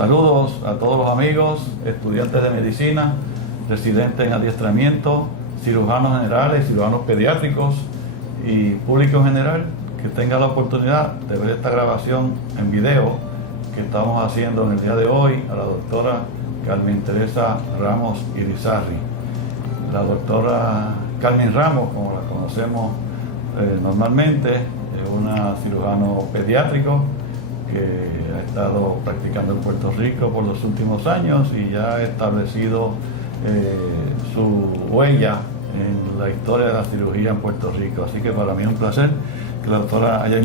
Saludos a todos los amigos, estudiantes de medicina, residentes en adiestramiento, cirujanos generales, cirujanos pediátricos y público en general que tenga la oportunidad de ver esta grabación en video que estamos haciendo en el día de hoy a la doctora Carmen Teresa Ramos Irizarry. La doctora Carmen Ramos, como la conocemos normalmente, es una cirujano pediátrico que ha estado practicando en Puerto Rico por los últimos años y ya ha establecido su huella en la historia de la cirugía en Puerto Rico. Así que para mí es un placer que la doctora haya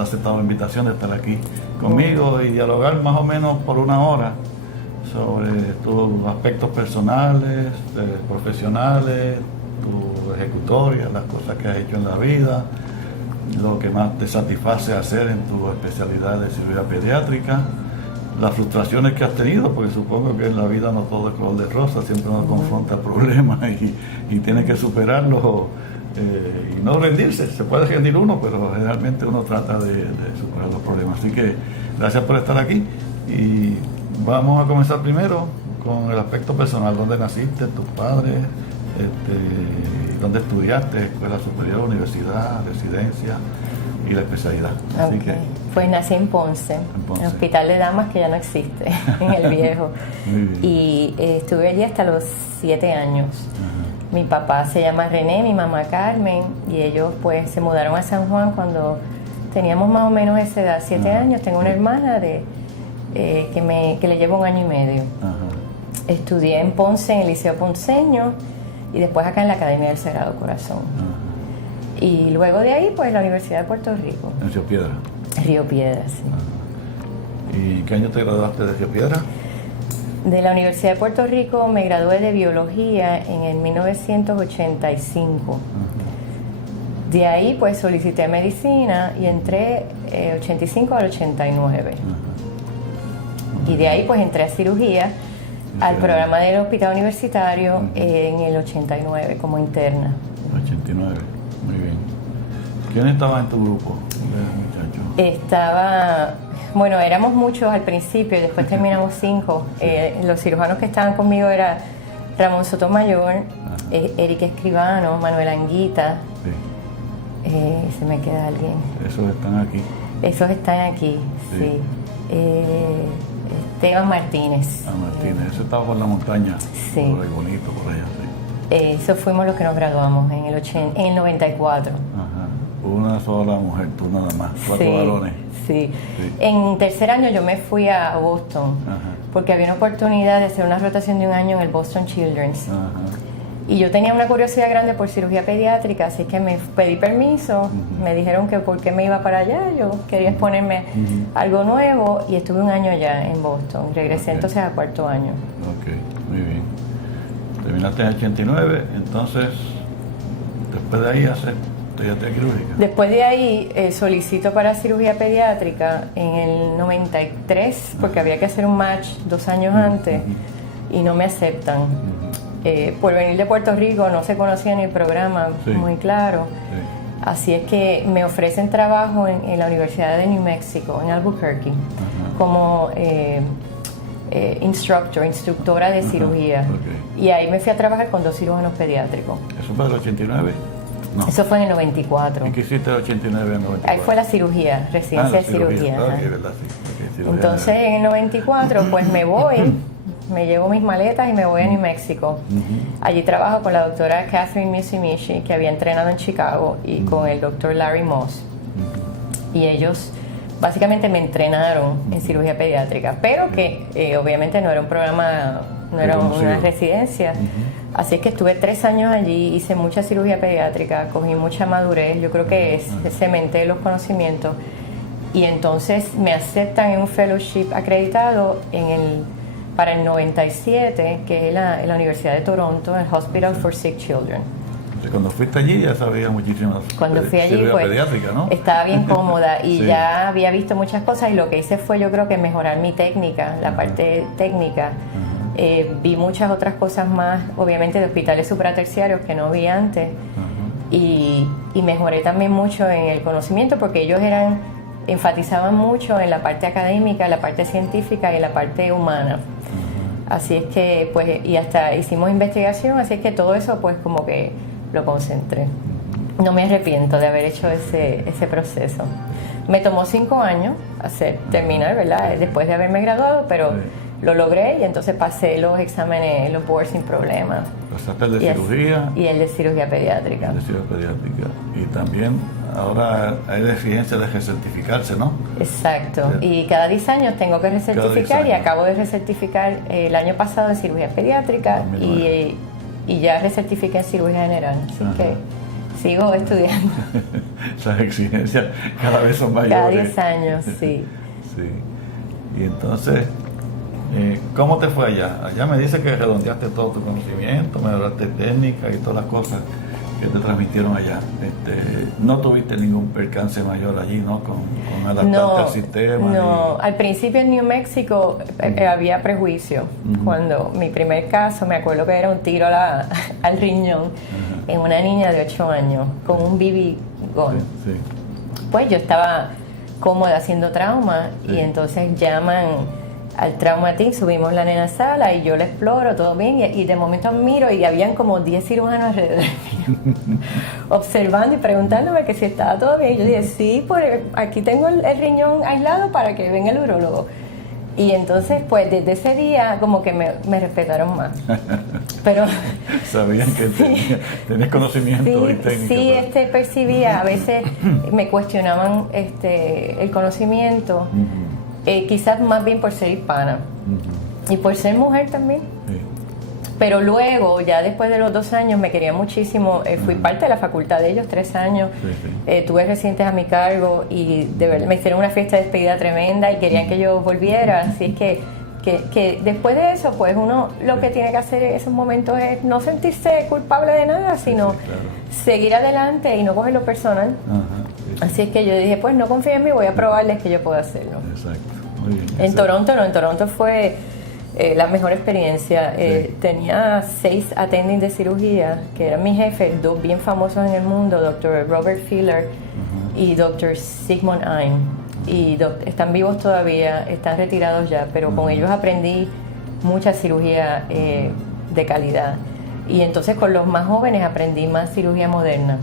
aceptado la invitación de estar aquí conmigo y dialogar más o menos por una hora sobre tus aspectos personales, profesionales, tu ejecutoria, las cosas que has hecho en la vida, lo que más te satisface hacer en tu especialidad de cirugía pediátrica, las frustraciones que has tenido, porque supongo que en la vida no todo es color de rosa, siempre uno confronta problemas y tiene que superarlos y no rendirse. Se puede rendir uno, pero generalmente uno trata de superar los problemas. Así que gracias por estar aquí y vamos a comenzar primero con el aspecto personal. ¿Dónde naciste? ¿Tus padres? ¿Dónde estudiaste? ¿Escuela superior, universidad, residencia y la especialidad? Así que, pues nací en Ponce, en el Hospital de Damas, que ya no existe, en el viejo. Y estuve allí hasta los 7 años. Mi papá se llama René, mi mamá Carmen, y ellos pues se mudaron a San Juan cuando teníamos más o menos esa edad, 7 años. Tengo una hermana que le lleva 1 año y medio. Estudié en Ponce, en el Liceo Ponceño, y después acá en la Academia del Sagrado Corazón. Y luego de ahí, pues la Universidad de Puerto Rico. ¿En Río Piedra? Río Piedra, sí. ¿Y qué año te graduaste de Río Piedra? De la Universidad de Puerto Rico me gradué de Biología en el 1985. De ahí, pues solicité Medicina y entré 85 al 89. Y de ahí, pues entré a Cirugía al programa del Hospital Universitario en el 89 como interna. 89, muy bien. ¿Quién estaba en tu grupo de muchachos? Bueno, éramos muchos al principio y después terminamos 5. Los cirujanos que estaban conmigo eran Ramón Sotomayor, Eric Escribano, Manuel Anguita. Se me queda alguien. Esos están aquí. Esos están aquí, sí. Esteban Martínez. Martínez, ese estaba por la montaña, sí. Por ahí bonito, por allá, sí. Esos fuimos los que nos graduamos en el 94. Una sola mujer, tú nada más, 4 varones. Sí. En tercer año yo me fui a Boston, porque había una oportunidad de hacer una rotación de 1 año en el Boston Children's. Y yo tenía una curiosidad grande por cirugía pediátrica, así que me pedí permiso, me dijeron que por qué me iba para allá, yo quería exponerme algo nuevo y estuve 1 año allá en Boston, regresé entonces a 4º año. Ok, muy bien. Terminaste en el 89, entonces después de ahí haces pediatría quirúrgica. Después de ahí solicito para cirugía pediátrica en el 93, porque había que hacer un match 2 años antes y no me aceptan. Por venir de Puerto Rico no se conocía ni el programa muy claro. Así es que me ofrecen trabajo en la Universidad de New Mexico, en Albuquerque, como instructora de cirugía. Y ahí me fui a trabajar con 2 cirujanos pediátricos. ¿Eso fue en el 89? No. Eso fue en el 94. ¿Y qué hiciste el 89 en el 94? Ahí fue la cirugía, residencia de cirugía. ¿Verdad? Sí. Cirugía. Entonces en el 94 pues me voy. Me llevo mis maletas y me voy a New Mexico. Allí trabajo con la doctora Catherine Musimichi, que había entrenado en Chicago, y con el doctor Larry Moss. Y ellos básicamente me entrenaron en cirugía pediátrica, pero que obviamente no era un programa, no era una residencia. Así es que estuve 3 años allí, hice mucha cirugía pediátrica, cogí mucha madurez, yo creo que cementé los conocimientos. Y entonces me aceptan en un fellowship acreditado para el 97, que es la Universidad de Toronto, el Hospital for Sick Children. Cuando fuiste allí ya sabías muchísimas Cuando fui allí, pues, pediátrica, ¿no? Estaba bien cómoda y ya había visto muchas cosas, y lo que hice fue, yo creo que mejorar mi técnica, la parte técnica. Vi muchas otras cosas más, obviamente de hospitales supraterciarios que no vi antes, y mejoré también mucho en el conocimiento, porque ellos eran enfatizaban mucho en la parte académica, en la parte científica y en la parte humana. Así es que, pues, y hasta hicimos investigación, así es que todo eso, pues, como que lo concentré. No me arrepiento de haber hecho ese proceso. Me tomó 5 años terminar, ¿verdad? Después de haberme graduado, pero lo logré y entonces pasé los exámenes, los boards sin problema. Pasaste el de cirugía. Y el de cirugía pediátrica. El de cirugía pediátrica. Y también ahora hay la exigencia de recertificarse, ¿no? Exacto. Y cada 10 años tengo que recertificar y acabo de recertificar el año pasado en cirugía pediátrica y ya recertifiqué en cirugía general. Así que sigo estudiando. Esas exigencias cada vez son mayores. Cada 10 años, sí. Sí. Y entonces, ¿cómo te fue allá? Allá me dice que redondeaste todo tu conocimiento, mejoraste técnica y todas las cosas que te transmitieron allá. No tuviste ningún percance mayor allí, ¿no? Con adaptarte al sistema. No, al principio en New Mexico había prejuicio. Cuando mi primer caso, me acuerdo que era un tiro al riñón en una niña de 8 años con un BB gun. Sí. Pues yo estaba cómoda haciendo trauma y entonces llaman al trauma team, subimos la nena a sala y yo la exploro, todo bien, y de momento miro y habían como 10 cirujanos alrededor mío, observando y preguntándome que si estaba todo bien. Y yo dije, sí, aquí tengo el riñón aislado para que venga el urólogo. Y entonces, pues, desde ese día, como que me respetaron más. Pero sabían que tenías conocimiento y técnica. Sí, percibía, a veces me cuestionaban el conocimiento, quizás más bien por ser hispana y por ser mujer también. Sí. Pero luego, ya después de los 2 años, me quería muchísimo. Fui parte de la facultad de ellos 3 años. Tuve residentes a mi cargo y de verdad me hicieron una fiesta de despedida tremenda y querían que yo volviera. Así es que después de eso, pues uno lo que tiene que hacer en esos momentos es no sentirse culpable de nada, sino seguir adelante y no cogerlo personal. Así es que yo dije, pues no confío en mí, voy a probarles que yo puedo hacerlo. Exacto. Muy bien. En Toronto fue la mejor experiencia. Tenía 6 attendings de cirugía, que eran mis jefes, 2 bien famosos en el mundo, Dr. Robert Filler y Dr. Sigmund Ein. Y están vivos todavía, están retirados ya, pero con ellos aprendí mucha cirugía de calidad. Y entonces con los más jóvenes aprendí más cirugía moderna.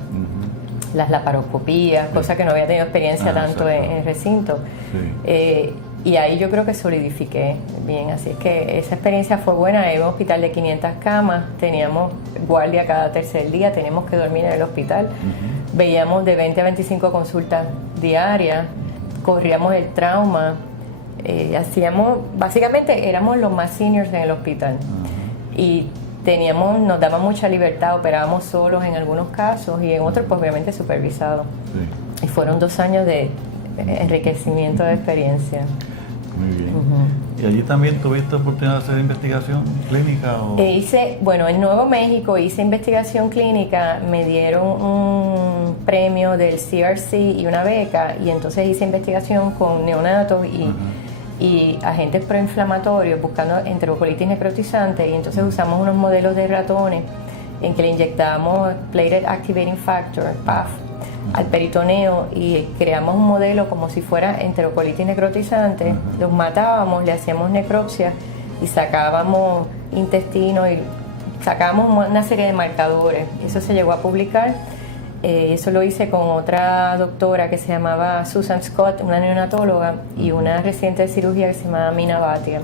Las laparoscopías, cosas que no había tenido experiencia tanto en recinto. Y ahí yo creo que solidifiqué bien, así es que esa experiencia fue buena. Era un hospital de 500 camas, teníamos guardia cada tercer día, teníamos que dormir en el hospital, veíamos de 20 a 25 consultas diarias, corríamos el trauma, básicamente éramos los más seniors en el hospital y nos daban mucha libertad, operábamos solos en algunos casos y en otros pues obviamente supervisados. Y fueron 2 años de enriquecimiento de experiencia. Muy bien. ¿Y allí también tuviste oportunidad de hacer investigación clínica? En Nuevo México hice investigación clínica, me dieron un premio del CRC y una beca, y entonces hice investigación con neonatos y agentes proinflamatorios buscando enterocolitis necrotizante, y entonces usamos unos modelos de ratones en que le inyectábamos Platelet Activating Factor, PAF, al peritoneo y creamos un modelo como si fuera enterocolitis necrotizante. Los matábamos, le hacíamos necropsia y sacábamos intestino y sacábamos una serie de marcadores. Eso se llegó a publicar. Eso lo hice con otra doctora que se llamaba Susan Scott, una neonatóloga, y una residente de cirugía que se llamaba Mina Bhatia.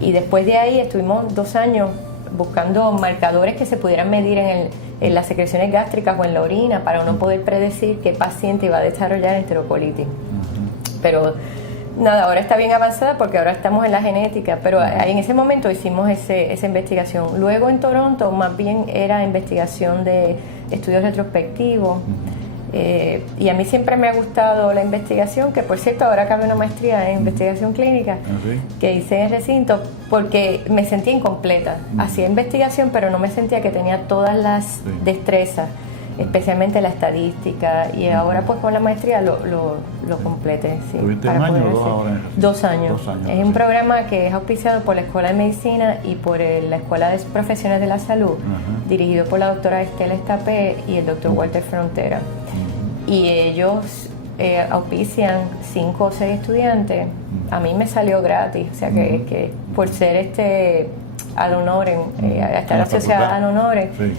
Y después de ahí estuvimos 2 años buscando marcadores que se pudieran medir en las secreciones gástricas o en la orina para uno poder predecir qué paciente iba a desarrollar enterocolitis. Pero nada, ahora está bien avanzada porque ahora estamos en la genética, pero en ese momento hicimos esa investigación. Luego en Toronto más bien era investigación de estudios retrospectivos. Y a mí siempre me ha gustado la investigación, que por cierto ahora acabé una maestría en investigación clínica que hice en el recinto, porque me sentía incompleta. Hacía investigación pero no me sentía que tenía todas las destrezas, especialmente la estadística, y ahora pues con la maestría lo completé. Sí, ¿Tuviste 1 año o 2 ahora? 2 años. Es un programa que es auspiciado por la Escuela de Medicina y por la Escuela de Profesiones de la Salud, dirigido por la doctora Estela Estapé y el doctor Walter Frontera. Y ellos auspician 5 o 6 estudiantes, a mí me salió gratis, o sea que por ser ad honorem, estar asociada ad honorem, sí.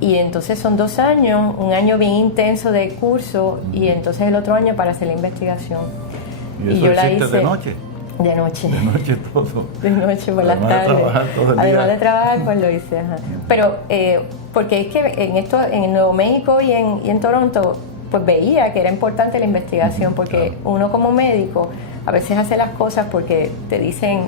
Y entonces son 2 años, un año bien intenso de curso y entonces el otro año para hacer la investigación. ¿Y yo la hice de noche? De noche. De noche todo. De noche por las tardes. Además de trabajar, pues lo hice. Ajá. Pero, porque es que en Nuevo México y en Toronto, pues veía que era importante la investigación, porque uno como médico a veces hace las cosas porque te dicen,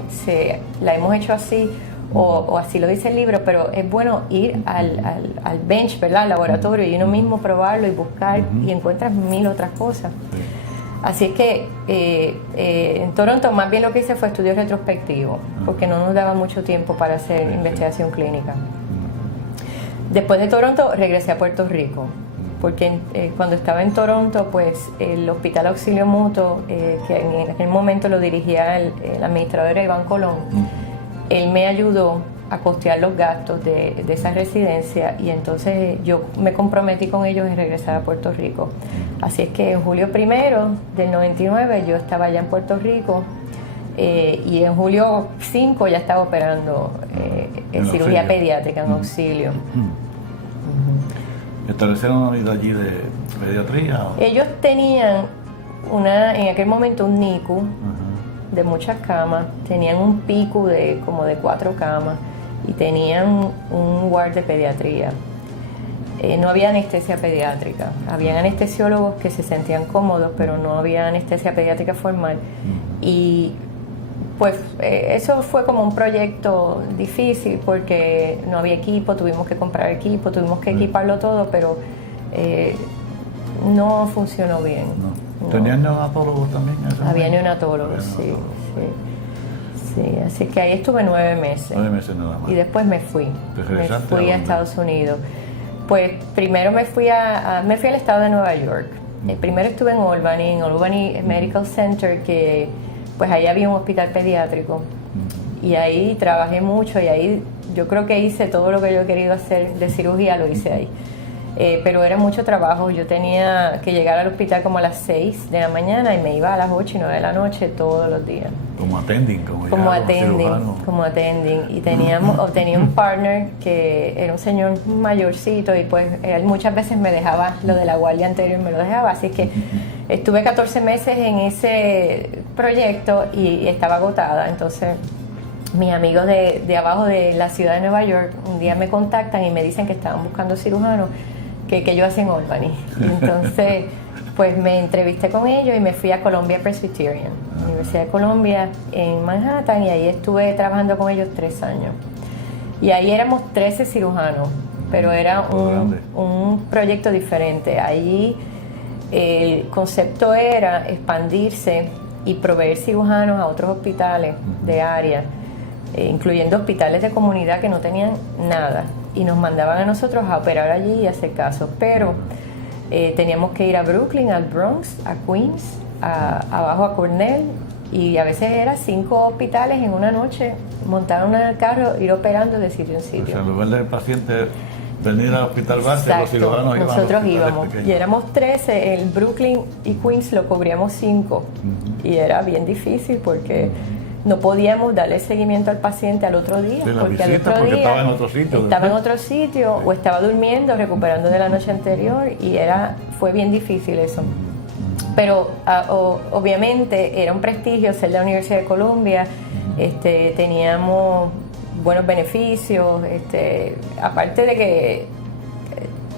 la hemos hecho así, o así lo dice el libro, pero es bueno ir al bench, ¿verdad? Al laboratorio y uno mismo probarlo y buscar y encuentras 1000 otras cosas. Así es que en Toronto más bien lo que hice fue estudio retrospectivo, porque no nos daba mucho tiempo para hacer investigación clínica. Después de Toronto regresé a Puerto Rico, porque cuando estaba en Toronto, pues el Hospital Auxilio Mutuo, que en aquel momento lo dirigía el administrador Iván Colón, él me ayudó a costear los gastos de esa residencia y entonces yo me comprometí con ellos en regresar a Puerto Rico. Así es que en julio 1 del 99 yo estaba allá en Puerto Rico y en julio 5 ya estaba operando en cirugía pediátrica en auxilio. ¿Establecieron una unidad allí de pediatría? Ellos tenían en aquel momento un NICU de muchas camas, tenían un PICU como de 4 camas y tenían un ward de pediatría. No había anestesia pediátrica, habían anestesiólogos que se sentían cómodos, pero no había anestesia pediátrica formal. Y pues eso fue como un proyecto difícil porque no había equipo, tuvimos que comprar equipo, tuvimos que equiparlo todo, pero no funcionó bien. No. ¿Tenían neonatólogos también? Había neonatólogos, sí. Sí, así que ahí estuve 9 meses. 9 meses nada más. Y después me fui. Me fui a Estados Unidos. Pues primero me fui al estado de Nueva York. Primero estuve en Albany Medical Center, que pues ahí había un hospital pediátrico. Y ahí trabajé mucho y ahí yo creo que hice todo lo que yo he querido hacer de cirugía, lo hice ahí. Pero era mucho trabajo, yo tenía que llegar al hospital como a las 6 de la mañana y me iba a las 8 y 9 de la noche todos los días. Como attending. Como attending. Y tenía un partner que era un señor mayorcito y pues él muchas veces me dejaba lo de la guardia anterior, me lo dejaba, así que estuve 14 meses en ese proyecto y estaba agotada. Entonces mis amigos de abajo de la ciudad de Nueva York un día me contactan y me dicen que estaban buscando cirujanos que yo hacía en Albany. Entonces, pues me entrevisté con ellos y me fui a Columbia Presbyterian, Universidad de Columbia en Manhattan, y ahí estuve trabajando con ellos 3 años. Y ahí éramos 13 cirujanos, pero era un proyecto diferente. Ahí el concepto era expandirse y proveer cirujanos a otros hospitales de área, incluyendo hospitales de comunidad que no tenían nada, y nos mandaban a nosotros a operar allí y hacer casos, pero teníamos que ir a Brooklyn, al Bronx, a Queens, abajo a Cornell, y a veces era 5 hospitales en una noche, montar en el carro, ir operando de sitio en sitio. O sea, en lugar del paciente venir al hospital base, exacto, los cirujanos iban. Nosotros íbamos, y éramos 13, el Brooklyn y Queens lo cubríamos 5, y era bien difícil porque no podíamos darle seguimiento al paciente al otro día, porque al otro día estaba en otro sitio, o estaba durmiendo, recuperando de la noche anterior, y fue bien difícil eso. Pero obviamente era un prestigio ser de la Universidad de Columbia, teníamos buenos beneficios, aparte de que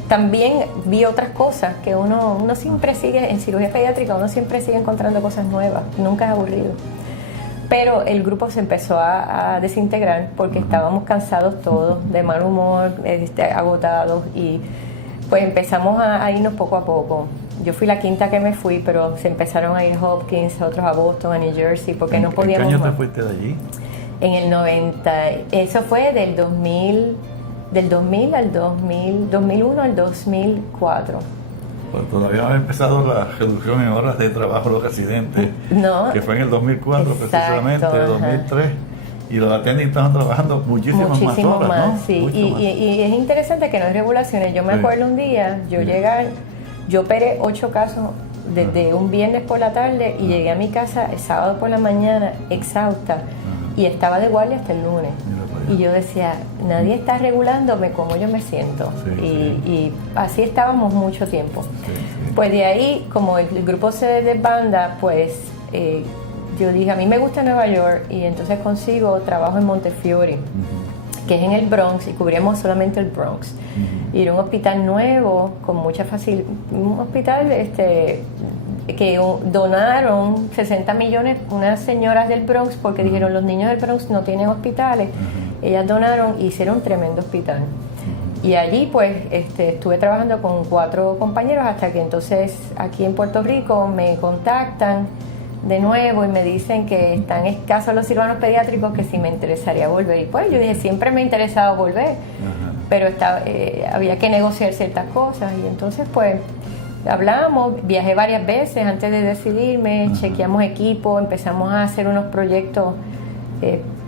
también vi otras cosas que uno siempre sigue, en cirugía pediátrica uno siempre sigue encontrando cosas nuevas, nunca es aburrido. Pero el grupo se empezó a desintegrar porque estábamos cansados todos, de mal humor, agotados, y pues empezamos a irnos poco a poco. Yo fui la quinta que me fui, pero se empezaron a ir a Hopkins, otros a Boston, a New Jersey, porque no podíamos más. ¿En qué año más. te fuiste de allí? En el 90, eso fue del 2000 al 2001 al 2004. Pues todavía no había empezado la reducción en horas de trabajo de los residentes, que fue en el 2004 precisamente, el 2003, y los attending estaban trabajando muchísimas más horas, ¿no? Sí, y es interesante que no hay regulaciones. Yo me acuerdo un día, yo operé 8 casos desde un viernes por la tarde y llegué a mi casa el sábado por la mañana exhausta y estaba de guardia hasta el lunes. Y yo decía, nadie está regulándome como yo me siento. Y así estábamos mucho tiempo. Pues de ahí, como el grupo se desbanda, pues yo dije, a mí me gusta Nueva York y entonces consigo trabajo en Montefiore, que es en el Bronx, y cubríamos solamente el Bronx. Y era un hospital nuevo, con mucha facilidad, un hospital que donaron 60 millones unas señoras del Bronx, porque dijeron, los niños del Bronx no tienen hospitales. Ellas donaron y hicieron un tremendo hospital. Y allí pues estuve trabajando con 4 compañeros hasta que entonces aquí en Puerto Rico me contactan de nuevo y me dicen que están escasos los cirujanos pediátricos, que si me interesaría volver. Y pues yo dije, siempre me ha interesado volver, pero había que negociar ciertas cosas. Y entonces pues hablamos, viajé varias veces antes de decidirme, chequeamos equipo, empezamos a hacer unos proyectos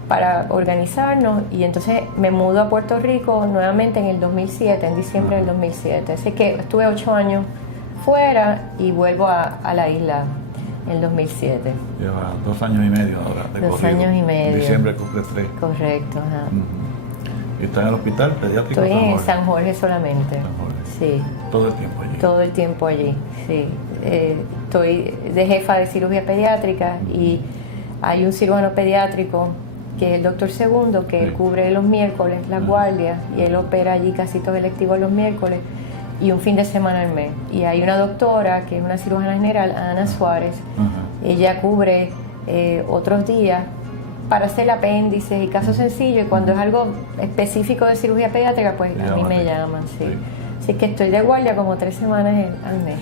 para organizarnos, y entonces me mudo a Puerto Rico nuevamente en el 2007, en diciembre del 2007. Así que estuve 8 años fuera y vuelvo a la isla en 2007. Lleva 2 años y medio ahora de 2 años y medio. En diciembre cumple 3. Correcto, ajá. ¿Y está en el hospital pediátrico? Estoy en San Jorge solamente. San Jorge. Sí. ¿Todo el tiempo allí? Todo el tiempo allí, sí. Estoy de jefa de cirugía pediátrica y hay un cirujano pediátrico que es el doctor Segundo, que cubre los miércoles las guardias, y él opera allí casi todo electivo los miércoles y un fin de semana al mes. Y hay una doctora que es una cirujana general, Ana Suárez. Ella cubre otros días para hacer apéndices y casos sencillos, y cuando es algo específico de cirugía pediátrica, pues a mí me llaman, sí. Así que estoy de guardia como 3 semanas al mes.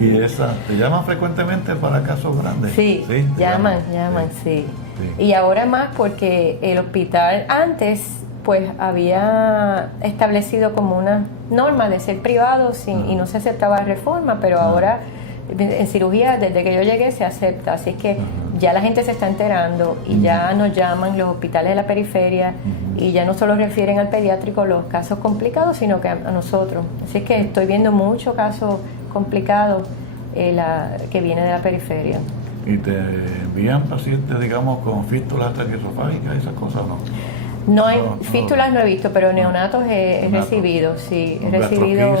¿Y te llaman frecuentemente para casos grandes? Sí, llaman, sí. Y ahora más porque el hospital antes pues había establecido como una norma de ser privado y no se aceptaba reforma, pero ahora en cirugía desde que yo llegué se acepta, así que ya la gente se está enterando y ya nos llaman los hospitales de la periferia y ya no solo refieren al pediátrico los casos complicados, sino que a nosotros. Así que estoy viendo muchos casos complicados que vienen de la periferia. ¿Y te envían pacientes, digamos, con fístulas traqueosofágicas y esas cosas, no? No hay fístulas, no he visto, pero neonatos he recibido, sí. He recibido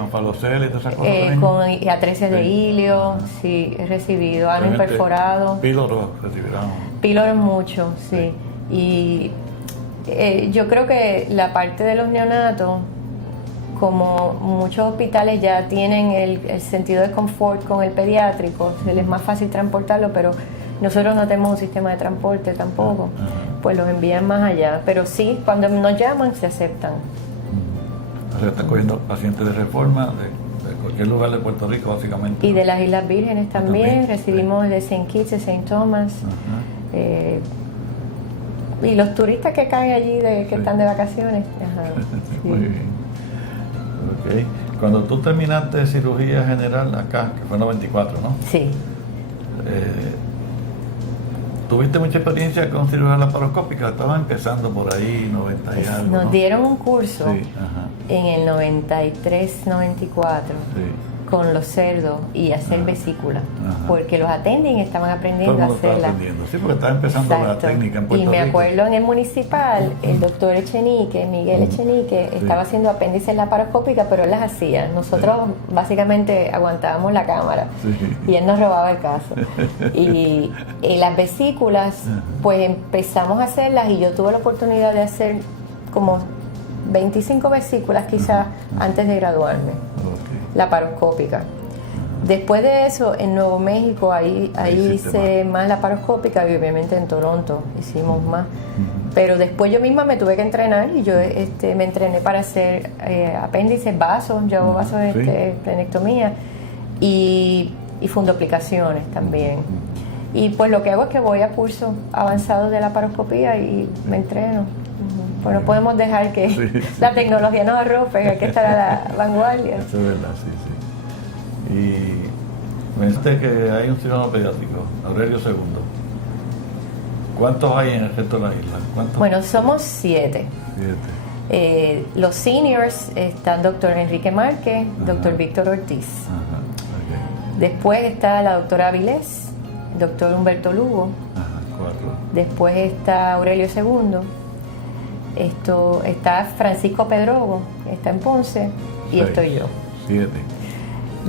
onfalocele y todas esas cosas con atresia de hilio, sí, he recibido. Ano perforado. Píloros recibirán. Píloros mucho, sí. Y yo creo que la parte de los neonatos, como muchos hospitales ya tienen el sentido de confort con el pediátrico, se les es más fácil transportarlo, pero nosotros no tenemos un sistema de transporte tampoco, pues los envían más allá. Pero sí, cuando nos llaman se aceptan. O sea, están cogiendo pacientes de reforma de cualquier lugar de Puerto Rico, básicamente. Y de las Islas Vírgenes también, recibimos de St. Kitts, de St. Thomas. Y los turistas que caen allí, que están de vacaciones. Sí. Muy bien. Okay. Cuando tú terminaste cirugía general acá, que fue en 94, ¿no? Sí. ¿Tuviste mucha experiencia con cirugía laparoscópica? Estaba empezando por ahí, 90 y algo, Nos ¿no? dieron un curso en el 93, 94 con los cerdos y hacer vesícula, porque los attending estaban aprendiendo a hacerla. Sí, porque estaba empezando la técnica en Puerto Rico. Y me acuerdo en el municipal, el doctor Echenique, Miguel Echenique, estaba haciendo apéndices laparoscópicas, pero él las hacía. Nosotros básicamente aguantábamos la cámara y él nos robaba el caso. Y las vesículas, pues empezamos a hacerlas y yo tuve la oportunidad de hacer como 25 vesículas quizás antes de graduarme. Laparoscópica. Después de eso, en Nuevo México, ahí hice más laparoscópica, y obviamente en Toronto hicimos más. Pero después yo misma me tuve que entrenar y yo me entrené para hacer apéndices, vasos, yo hago vasos de plenectomía y fundoplicaciones también. Y pues lo que hago es que voy a cursos avanzados de laparoscopía y me entreno. Pues no podemos dejar que la tecnología nos arrope, hay que estar a la vanguardia. Eso es verdad, sí. Y me dijiste que hay un cirujano pediátrico, Aurelio II. ¿Cuántos hay en el resto de la isla? Bueno, somos 7. Los seniors están doctor Enrique Márquez, doctor Víctor Ortiz. Después está la doctora Avilés, el doctor Humberto Lugo. Ajá, 4. Después está Aurelio II. Está Francisco Pedrogo, está en Ponce, y 6, estoy yo. 7.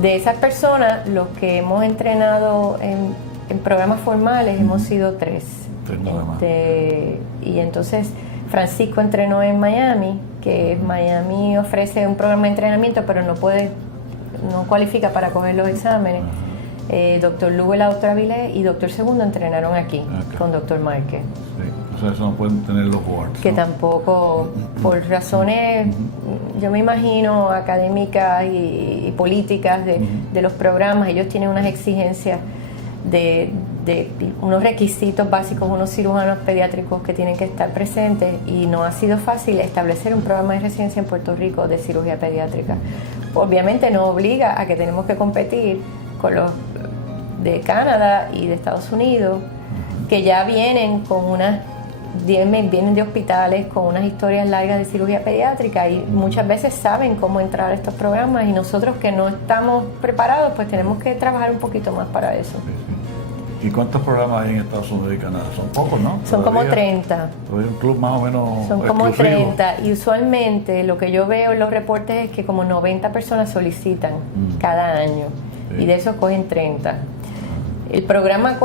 De esas personas, los que hemos entrenado en programas formales hemos sido 3. 3 nada más. Y entonces Francisco entrenó en Miami, que Miami ofrece un programa de entrenamiento, pero no cualifica para coger los exámenes. Doctor Lugo y la doctora Avilés y doctor Segundo entrenaron aquí con doctor Márquez. Sí. O sea, eso no pueden tener los boards, que ¿no? Tampoco, por razones, yo me imagino, académicas y políticas de los programas, ellos tienen unas exigencias de unos requisitos básicos, unos cirujanos pediátricos que tienen que estar presentes, y no ha sido fácil establecer un programa de residencia en Puerto Rico de cirugía pediátrica. Obviamente nos obliga a que tenemos que competir con los de Canadá y de Estados Unidos, que ya vienen vienen de hospitales con unas historias largas de cirugía pediátrica y muchas veces saben cómo entrar a estos programas, y nosotros que no estamos preparados pues tenemos que trabajar un poquito más para eso. Sí. ¿Y cuántos programas hay en Estados Unidos y Canadá? Son pocos, ¿no? Son como 30. Todavía un club más o menos Son como exclusivo. 30, y usualmente lo que yo veo en los reportes es que como 90 personas solicitan cada año, y de esos cogen 30. El programa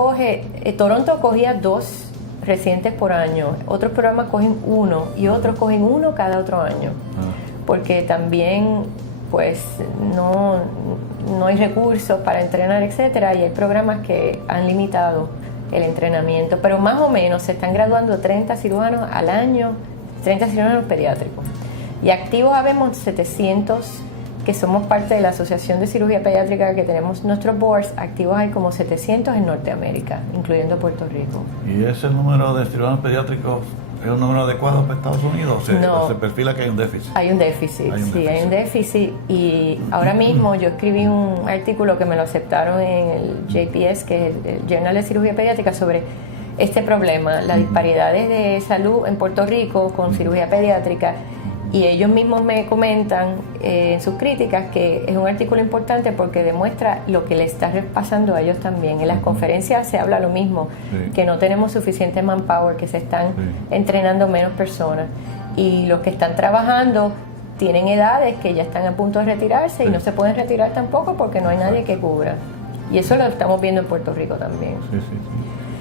Toronto cogía 2 residentes por año, otros programas cogen 1 y otros cogen 1 cada otro año, porque también pues no hay recursos para entrenar, etcétera, y hay programas que han limitado el entrenamiento, pero más o menos se están graduando 30 cirujanos al año, 30 cirujanos pediátricos, y activos habemos 700 que somos parte de la Asociación de Cirugía Pediátrica, que tenemos nuestros boards. Activos hay como 700 en Norteamérica, incluyendo Puerto Rico. ¿Y ese número de cirujanos pediátricos es un número adecuado para Estados Unidos? No. ¿Se perfila que hay un déficit? Hay un déficit, hay un déficit. Y ahora mismo yo escribí un artículo que me lo aceptaron en el JPS, que es el Journal de Cirugía Pediátrica, sobre este problema, las disparidades de salud en Puerto Rico con cirugía pediátrica. Y ellos mismos me comentan en sus críticas que es un artículo importante porque demuestra lo que le está pasando a ellos también. En las conferencias se habla lo mismo, que no tenemos suficiente manpower, que se están entrenando menos personas. Y los que están trabajando tienen edades que ya están a punto de retirarse y no se pueden retirar tampoco porque no hay nadie que cubra. Y eso lo estamos viendo en Puerto Rico también.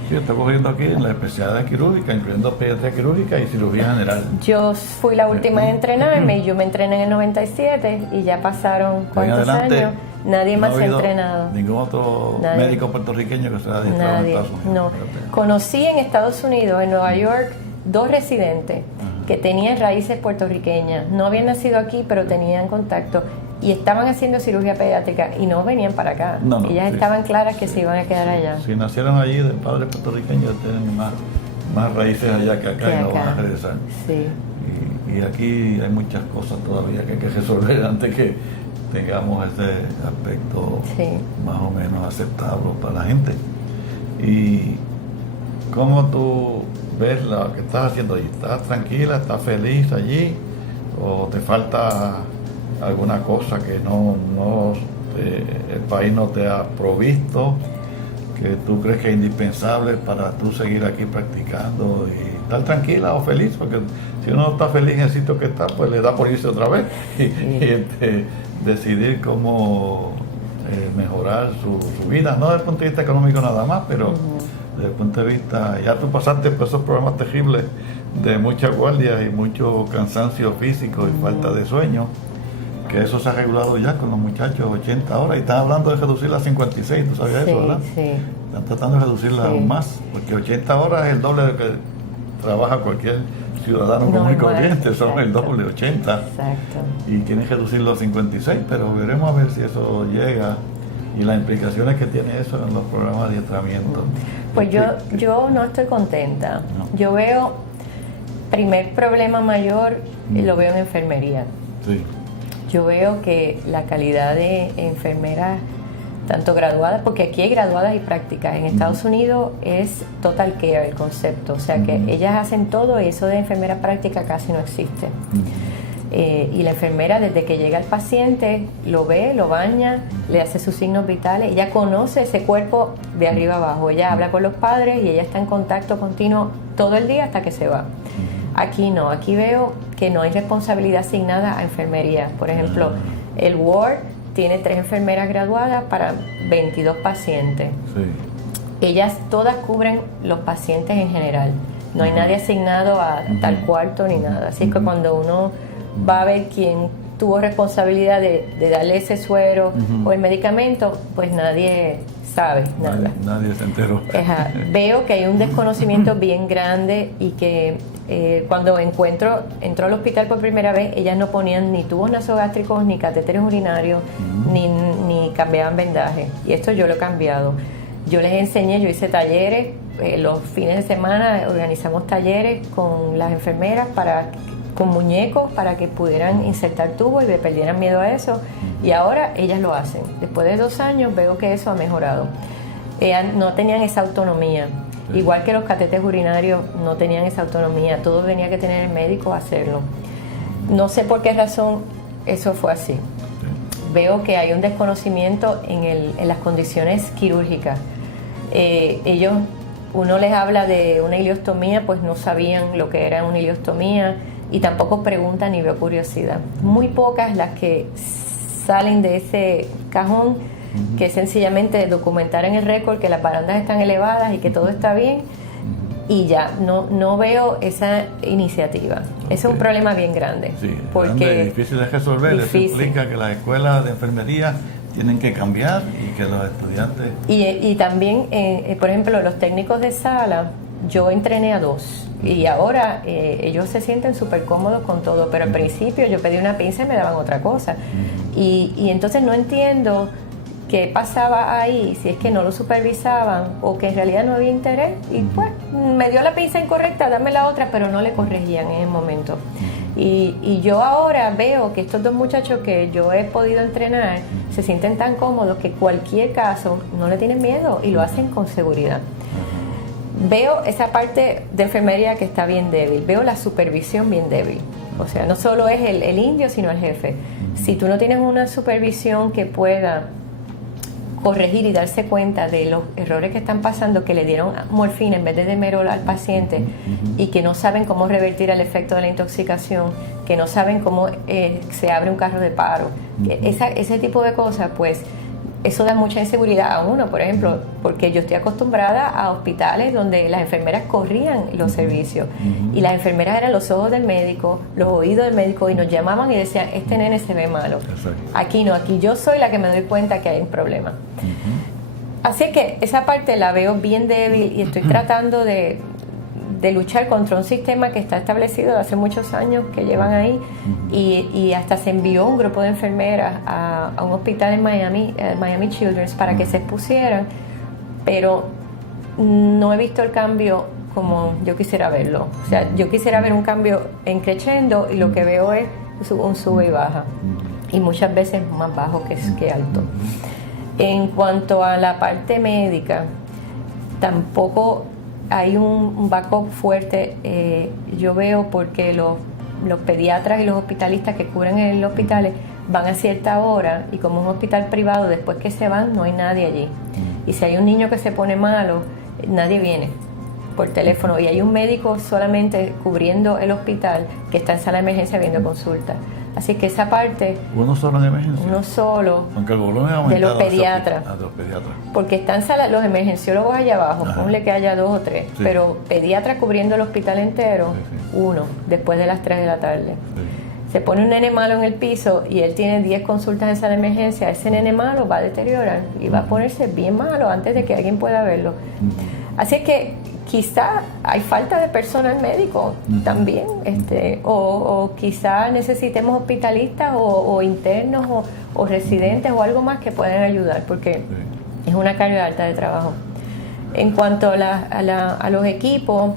Sí, estamos viendo aquí en la especialidad quirúrgica, incluyendo pediatría quirúrgica y cirugía general. Yo fui la última en entrenarme, yo me entrené en el 97 y ya pasaron ¿cuántos años? Nadie más se ha entrenado. ¿Ningún otro médico puertorriqueño que se haya adiestrado en Estados Unidos? No. Conocí en Estados Unidos, en Nueva York, 2 residentes que tenían raíces puertorriqueñas. No habían nacido aquí, pero tenían contacto. Y estaban haciendo cirugía pediátrica y no venían para acá. Ellas estaban claras que se iban a quedar allá. Si nacieron allí de padres puertorriqueños, tienen más raíces allá que acá y no van a regresar. Sí. Y aquí hay muchas cosas todavía que hay que resolver antes que tengamos ese aspecto más o menos aceptable para la gente. ¿Y cómo tú ves lo que estás haciendo allí? ¿Estás tranquila? ¿Estás feliz allí? ¿O te falta alguna cosa que el país no te ha provisto, que tú crees que es indispensable para tú seguir aquí practicando y estar tranquila o feliz? Porque si uno está feliz en el sitio que está, pues le da por irse otra vez y decidir cómo mejorar su vida, no desde el punto de vista económico nada más, pero desde el punto de vista, ya tú pasaste por esos problemas terribles de muchas guardias y mucho cansancio físico y falta de sueño, que eso se ha regulado ya con los muchachos 80 horas, y están hablando de reducirla a 56, ¿tú sabías eso, verdad? Sí. Están tratando de reducirla aún más, porque 80 horas es el doble de que trabaja cualquier ciudadano común y corriente, son el doble, 80. Exacto. Y quieren reducirlo a 56, pero veremos a ver si eso llega y las implicaciones que tiene eso en los programas de adiestramiento. Pues yo no estoy contenta. No. Yo veo, primer problema mayor, lo veo en enfermería. Sí. Yo veo que la calidad de enfermeras, tanto graduadas, porque aquí hay graduadas y prácticas, en Estados Unidos es total care el concepto, o sea que ellas hacen todo, y eso de enfermera práctica casi no existe. Y la enfermera, desde que llega el paciente, lo ve, lo baña, le hace sus signos vitales. Ella conoce ese cuerpo de arriba abajo. Ella habla con los padres y ella está en contacto continuo todo el día hasta que se va. Aquí no, aquí veo que no hay responsabilidad asignada a enfermería. Por ejemplo, el ward tiene 3 enfermeras graduadas para 22 pacientes. Sí. Ellas todas cubren los pacientes en general. No hay nadie asignado a tal cuarto ni nada. Así que cuando uno va a ver quién tuvo responsabilidad de darle ese suero o el medicamento, pues nadie sabe nada. Nadie se enteró. Veo que hay un desconocimiento bien grande y que cuando entró al hospital por primera vez, ellas no ponían ni tubos nasogástricos, ni catéteres urinarios, ni cambiaban vendajes. Y esto yo lo he cambiado. Yo les enseñé, yo hice talleres, los fines de semana organizamos talleres con las enfermeras con muñecos para que pudieran insertar tubos y le perdieran miedo a eso. Y ahora ellas lo hacen. Después de 2 años veo que eso ha mejorado. No tenían esa autonomía. Sí. Igual que los catéteres urinarios no tenían esa autonomía. Todo tenía que tener el médico a hacerlo. No sé por qué razón eso fue así. Sí. Veo que hay un desconocimiento en las condiciones quirúrgicas. Uno les habla de una ileostomía, pues no sabían lo que era una ileostomía y tampoco preguntan ni veo curiosidad. Muy pocas las que salen de ese cajón, que sencillamente documentar en el récord que las barandas están elevadas y que todo está bien, y ya, no veo esa iniciativa. Okay. Ese es un problema bien grande. Sí, porque es difícil de resolver. Eso implica que las escuelas de enfermería tienen que cambiar y que los estudiantes... Y también, por ejemplo, los técnicos de sala, yo entrené a 2 y ahora ellos se sienten súper cómodos con todo, pero al principio yo pedí una pinza y me daban otra cosa. Y entonces no entiendo qué pasaba ahí, si es que no lo supervisaban o que en realidad no había interés, y pues me dio la pinza incorrecta, dame la otra, pero no le corregían en el momento. Y yo ahora veo que estos 2 muchachos que yo he podido entrenar se sienten tan cómodos que cualquier caso no le tienen miedo y lo hacen con seguridad. Veo esa parte de enfermería que está bien débil, veo la supervisión bien débil. O sea, no solo es el indio, sino el jefe. Si tú no tienes una supervisión que pueda corregir y darse cuenta de los errores que están pasando, que le dieron morfina en vez de demerol al paciente y que no saben cómo revertir el efecto de la intoxicación, que no saben cómo se abre un carro de paro, ese tipo de cosas, pues eso da mucha inseguridad a uno, por ejemplo, porque yo estoy acostumbrada a hospitales donde las enfermeras corrían los servicios y las enfermeras eran los ojos del médico, los oídos del médico, y nos llamaban y decían, este nene se ve malo. Exacto. Aquí no, aquí yo soy la que me doy cuenta que hay un problema. Así que esa parte la veo bien débil y estoy tratando de luchar contra un sistema que está establecido hace muchos años, que llevan ahí, y hasta se envió un grupo de enfermeras a un hospital en Miami, Miami Children's, para que se expusieran, pero no he visto el cambio como yo quisiera verlo. O sea, yo quisiera ver un cambio en creciendo y lo que veo es un sube y baja, y muchas veces más bajo que alto. En cuanto a la parte médica, tampoco hay un backup fuerte, yo veo, porque los pediatras y los hospitalistas que cubren en los hospitales van a cierta hora, y como es un hospital privado, después que se van no hay nadie allí. Y si hay un niño que se pone malo, nadie viene por teléfono, y hay un médico solamente cubriendo el hospital que está en sala de emergencia viendo consultas. Así que esa parte... ¿Uno solo de emergencia? Uno solo. Aunque el volumen ha aumentado. De los pediatras. De los pediatras. Porque están los emergenciólogos allá abajo, ponle que haya 2 o 3, sí. Pero pediatra cubriendo el hospital entero, sí. 1, después de las 3 de la tarde. Sí. Se pone un nene malo en el piso y él tiene 10 consultas en sala de emergencia, ese nene malo va a deteriorar y va a ponerse bien malo antes de que alguien pueda verlo. Así es que quizá hay falta de personal médico también, o quizá necesitemos hospitalistas o internos o residentes o algo más que puedan ayudar, porque es una carga alta de trabajo. En cuanto a los equipos,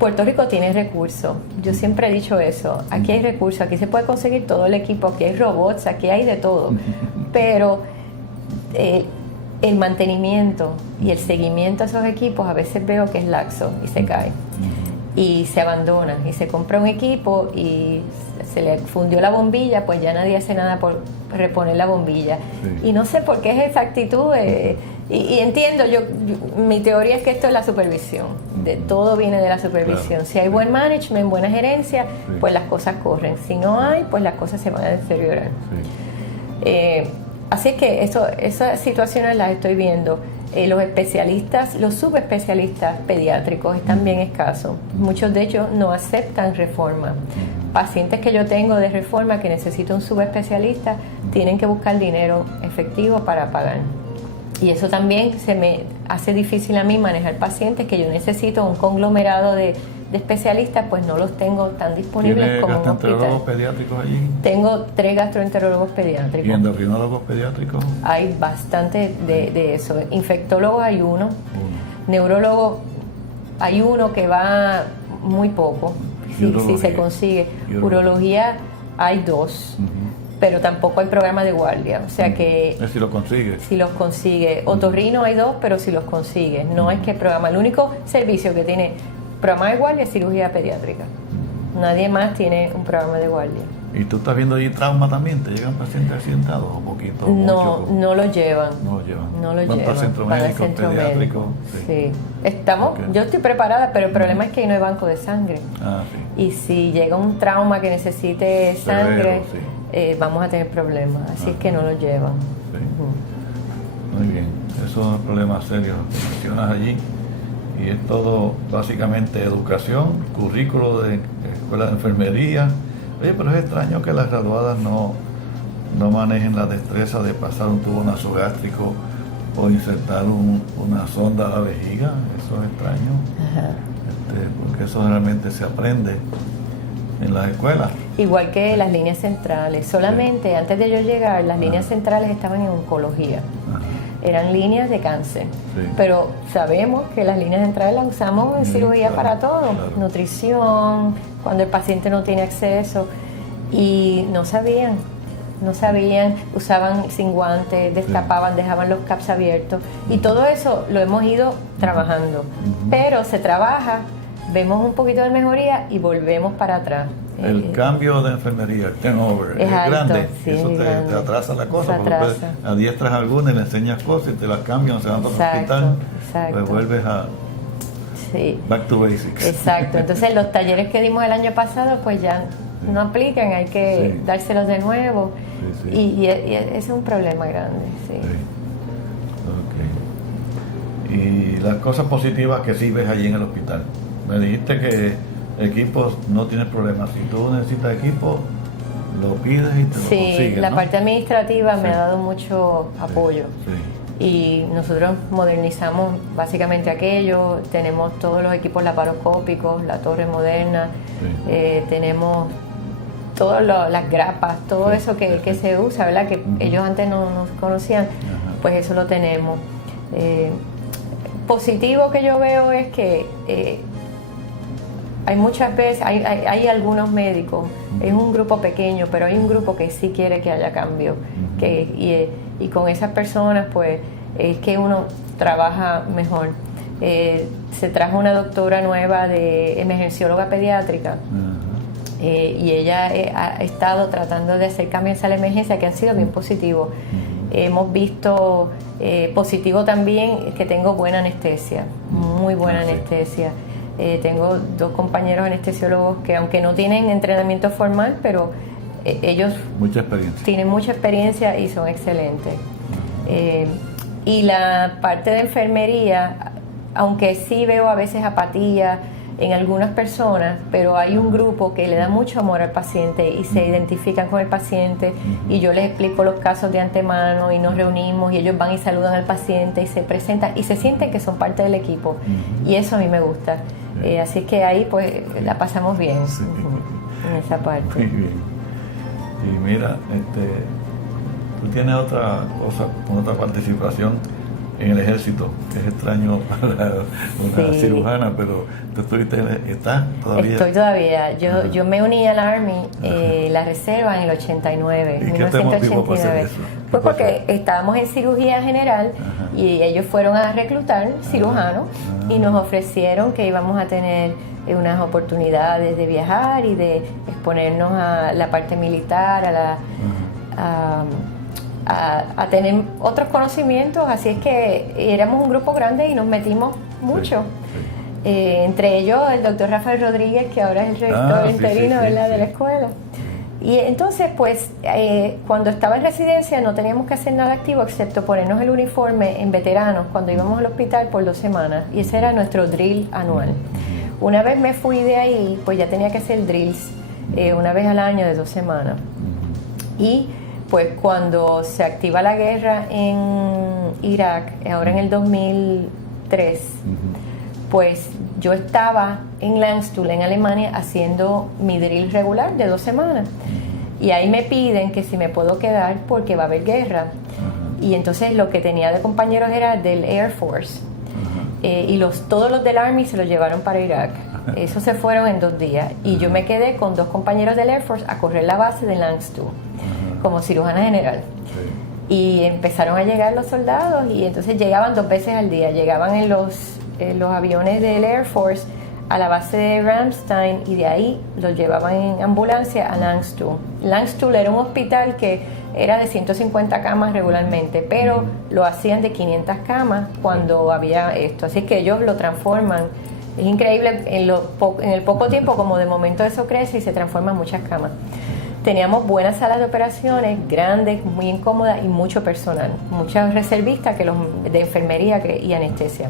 Puerto Rico tiene recursos. Yo siempre he dicho eso. Aquí hay recursos, aquí se puede conseguir todo el equipo, aquí hay robots, aquí hay de todo. Pero el mantenimiento y el seguimiento a esos equipos a veces veo que es laxo y se cae y se abandonan, y se compra un equipo y se le fundió la bombilla, pues ya nadie hace nada por reponer la bombilla. Sí. Y no sé por qué es esa actitud. Y entiendo, mi teoría es que esto es la supervisión. Todo viene de la supervisión. Claro. Si hay buen management, buena gerencia, Sí. pues las cosas corren. Si no hay, pues las cosas se van a deteriorar. Sí. Así es que esas situaciones las estoy viendo. Los especialistas, los subespecialistas pediátricos están bien escasos. Muchos de ellos no aceptan reforma. Pacientes que yo tengo de reforma que necesitan un subespecialista tienen que buscar dinero efectivo para pagar. Y eso también se me hace difícil a mí manejar pacientes que yo necesito un conglomerado de especialistas, pues no los tengo tan disponibles ¿Tiene como un hospital. gastroenterólogos pediátricos allí? Tengo 3 gastroenterólogos pediátricos. ¿Y endocrinólogos pediátricos? Hay bastante de eso. Infectólogos hay uno. Neurólogo hay uno que va muy poco, si se consigue. Urología hay 2. Pero tampoco hay programa de guardia, o sea que... Es si lo consigue. Si los consigue. Otorrino hay 2, pero si los consigue. No hay que programar. El único servicio que tiene programa de guardia es cirugía pediátrica. Nadie más tiene un programa de guardia. ¿Y tú estás viendo allí trauma también? ¿Te llegan pacientes accidentados o poquito? No, mucho? no lo llevan. No lo llevan. No lo Van para llevan. centro Van al médico, centro pediátrico. médico. Sí. Sí. Ok. Yo estoy preparada, pero el problema es que ahí no hay banco de sangre. Ah, sí. Y si llega un trauma que necesite sangre, sí. vamos a tener problemas. Así es que no lo llevan. Sí. Muy bien. Esos son los problemas serios que mencionas allí. Y es todo básicamente educación, currículo de escuela de enfermería. Oye, pero es extraño que las graduadas no manejen la destreza de pasar un tubo nasogástrico o insertar una sonda a la vejiga. Eso es extraño. Ajá. Porque eso realmente se aprende en las escuelas. Igual que las líneas centrales. Solamente antes de yo llegar, las líneas centrales estaban en oncología. Ajá. Eran líneas de cáncer. Sí. Pero sabemos que las líneas centrales las usamos en cirugía claro, para todo. claro. Nutrición, cuando el paciente no tiene acceso. Y no sabían, usaban sin guantes, destapaban, dejaban los caps abiertos. Y todo eso lo hemos ido trabajando. Pero se trabaja, vemos un poquito de mejoría y volvemos para atrás. El cambio de enfermería, el turnover, es alto, grande. sí, Eso es grande. te atrasa la cosa. Se Porque después atrasa. adiestras a alguna y le enseñas cosas y te las cambian, se van para el hospital. Exacto. Pues vuelves a Sí. back to basics. Exacto. Entonces los talleres que dimos el año pasado pues ya no aplican, hay que Sí. dárselos de nuevo. Sí, sí. Y ese es un problema grande. Sí. Sí. Ok. Y las cosas positivas que sí ves allí en el hospital. Me dijiste que equipos no tienes problemas. Si tú necesitas equipo, lo pides y te lo Sí, consigues, la ¿no? parte administrativa me Sí. ha dado mucho apoyo. Sí. Y nosotros modernizamos básicamente aquello, tenemos todos los equipos laparoscópicos, la torre moderna, Sí. tenemos todas las grapas, todo Sí, eso que sí. se usa, ¿verdad? Que ellos antes no conocían, Ajá. pues eso lo tenemos. Positivo que yo veo es que hay muchas veces, hay algunos médicos, es un grupo pequeño, pero hay un grupo que sí quiere que haya cambio, y con esas personas pues es que uno trabaja mejor. Se trajo una doctora nueva de emergencióloga pediátrica, Ajá. y ella ha estado tratando de hacer cambios a la emergencia que han sido bien positivos. Hemos visto positivo también que tengo buena anestesia, muy buena Sí. anestesia. Tengo 2 compañeros anestesiólogos que aunque no tienen entrenamiento formal, pero ellos Mucha experiencia. tienen mucha experiencia y son excelentes. Y la parte de enfermería, aunque sí veo a veces apatía en algunas personas, pero hay un grupo que le da mucho amor al paciente y se identifican con el paciente, y yo les explico los casos de antemano y nos reunimos y ellos van y saludan al paciente y se presentan y se sienten que son parte del equipo, y eso a mí me gusta. Así que ahí pues la pasamos bien. Sí. En esa parte. Muy bien. Y mira, tú tienes otra cosa, otra participación en el ejército. Es extraño para una cirujana, pero tú ¿estás todavía? Estoy todavía. Yo me uní al Army, la reserva, en el 89, ¿Y qué te motivó para hacer 1989. eso? Pues porque estábamos en cirugía general y ellos fueron a reclutar cirujanos y nos ofrecieron que íbamos a tener unas oportunidades de viajar y de exponernos a la parte militar, a tener otros conocimientos, así es que éramos un grupo grande y nos metimos mucho. Entre ellos el doctor Rafael Rodríguez, que ahora es el rector interino de la escuela. Y entonces, pues, cuando estaba en residencia no teníamos que hacer nada activo excepto ponernos el uniforme en veteranos cuando íbamos al hospital por 2 semanas, y ese era nuestro drill anual. Una vez me fui de ahí, pues ya tenía que hacer drills una vez al año de 2 semanas. Y pues cuando se activa la guerra en Irak, ahora en el 2003, pues yo estaba en Landstuhl, en Alemania, haciendo mi drill regular de 2 semanas. Y ahí me piden que si me puedo quedar porque va a haber guerra. Y entonces lo que tenía de compañeros era del Air Force. Y todos los del Army se los llevaron para Irak. Esos se fueron en 2 días. Y yo me quedé con 2 compañeros del Air Force a correr la base de Landstuhl como cirujana general. Y empezaron a llegar los soldados y entonces llegaban 2 veces al día. Llegaban en los aviones del Air Force a la base de Ramstein y de ahí los llevaban en ambulancia a Landstuhl. Landstuhl era un hospital que era de 150 camas regularmente, pero lo hacían de 500 camas cuando había esto. Así que ellos lo transforman. Es increíble en el poco tiempo como de momento eso crece y se transforman muchas camas. Teníamos buenas salas de operaciones, grandes, muy incómodas y mucho personal. Muchos reservistas de enfermería y anestesia.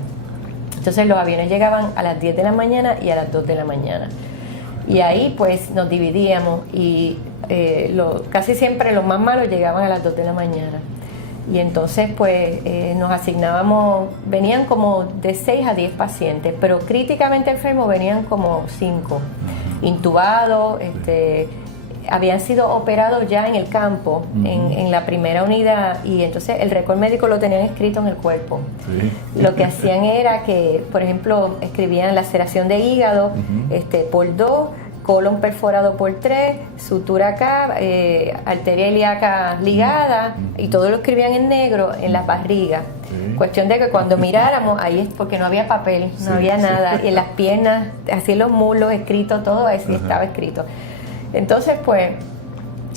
Entonces los aviones llegaban a las 10 de la mañana y a las 2 de la mañana. Y ahí pues nos dividíamos y casi siempre los más malos llegaban a las 2 de la mañana. Y entonces pues nos asignábamos, venían como de 6 a 10 pacientes, pero críticamente enfermos venían como 5, intubados, habían sido operados ya en el campo, en la primera unidad, y entonces el récord médico lo tenían escrito en el cuerpo. Lo que hacían era que, por ejemplo, escribían laceración de hígado por 2, colon perforado por 3, sutura acá, arteria ilíaca ligada, y todo lo escribían en negro en las barrigas. Cuestión de que cuando miráramos, ahí es porque no había papel, no había nada, y en las piernas, así en los muslos, escrito todo, así estaba escrito. Entonces, pues...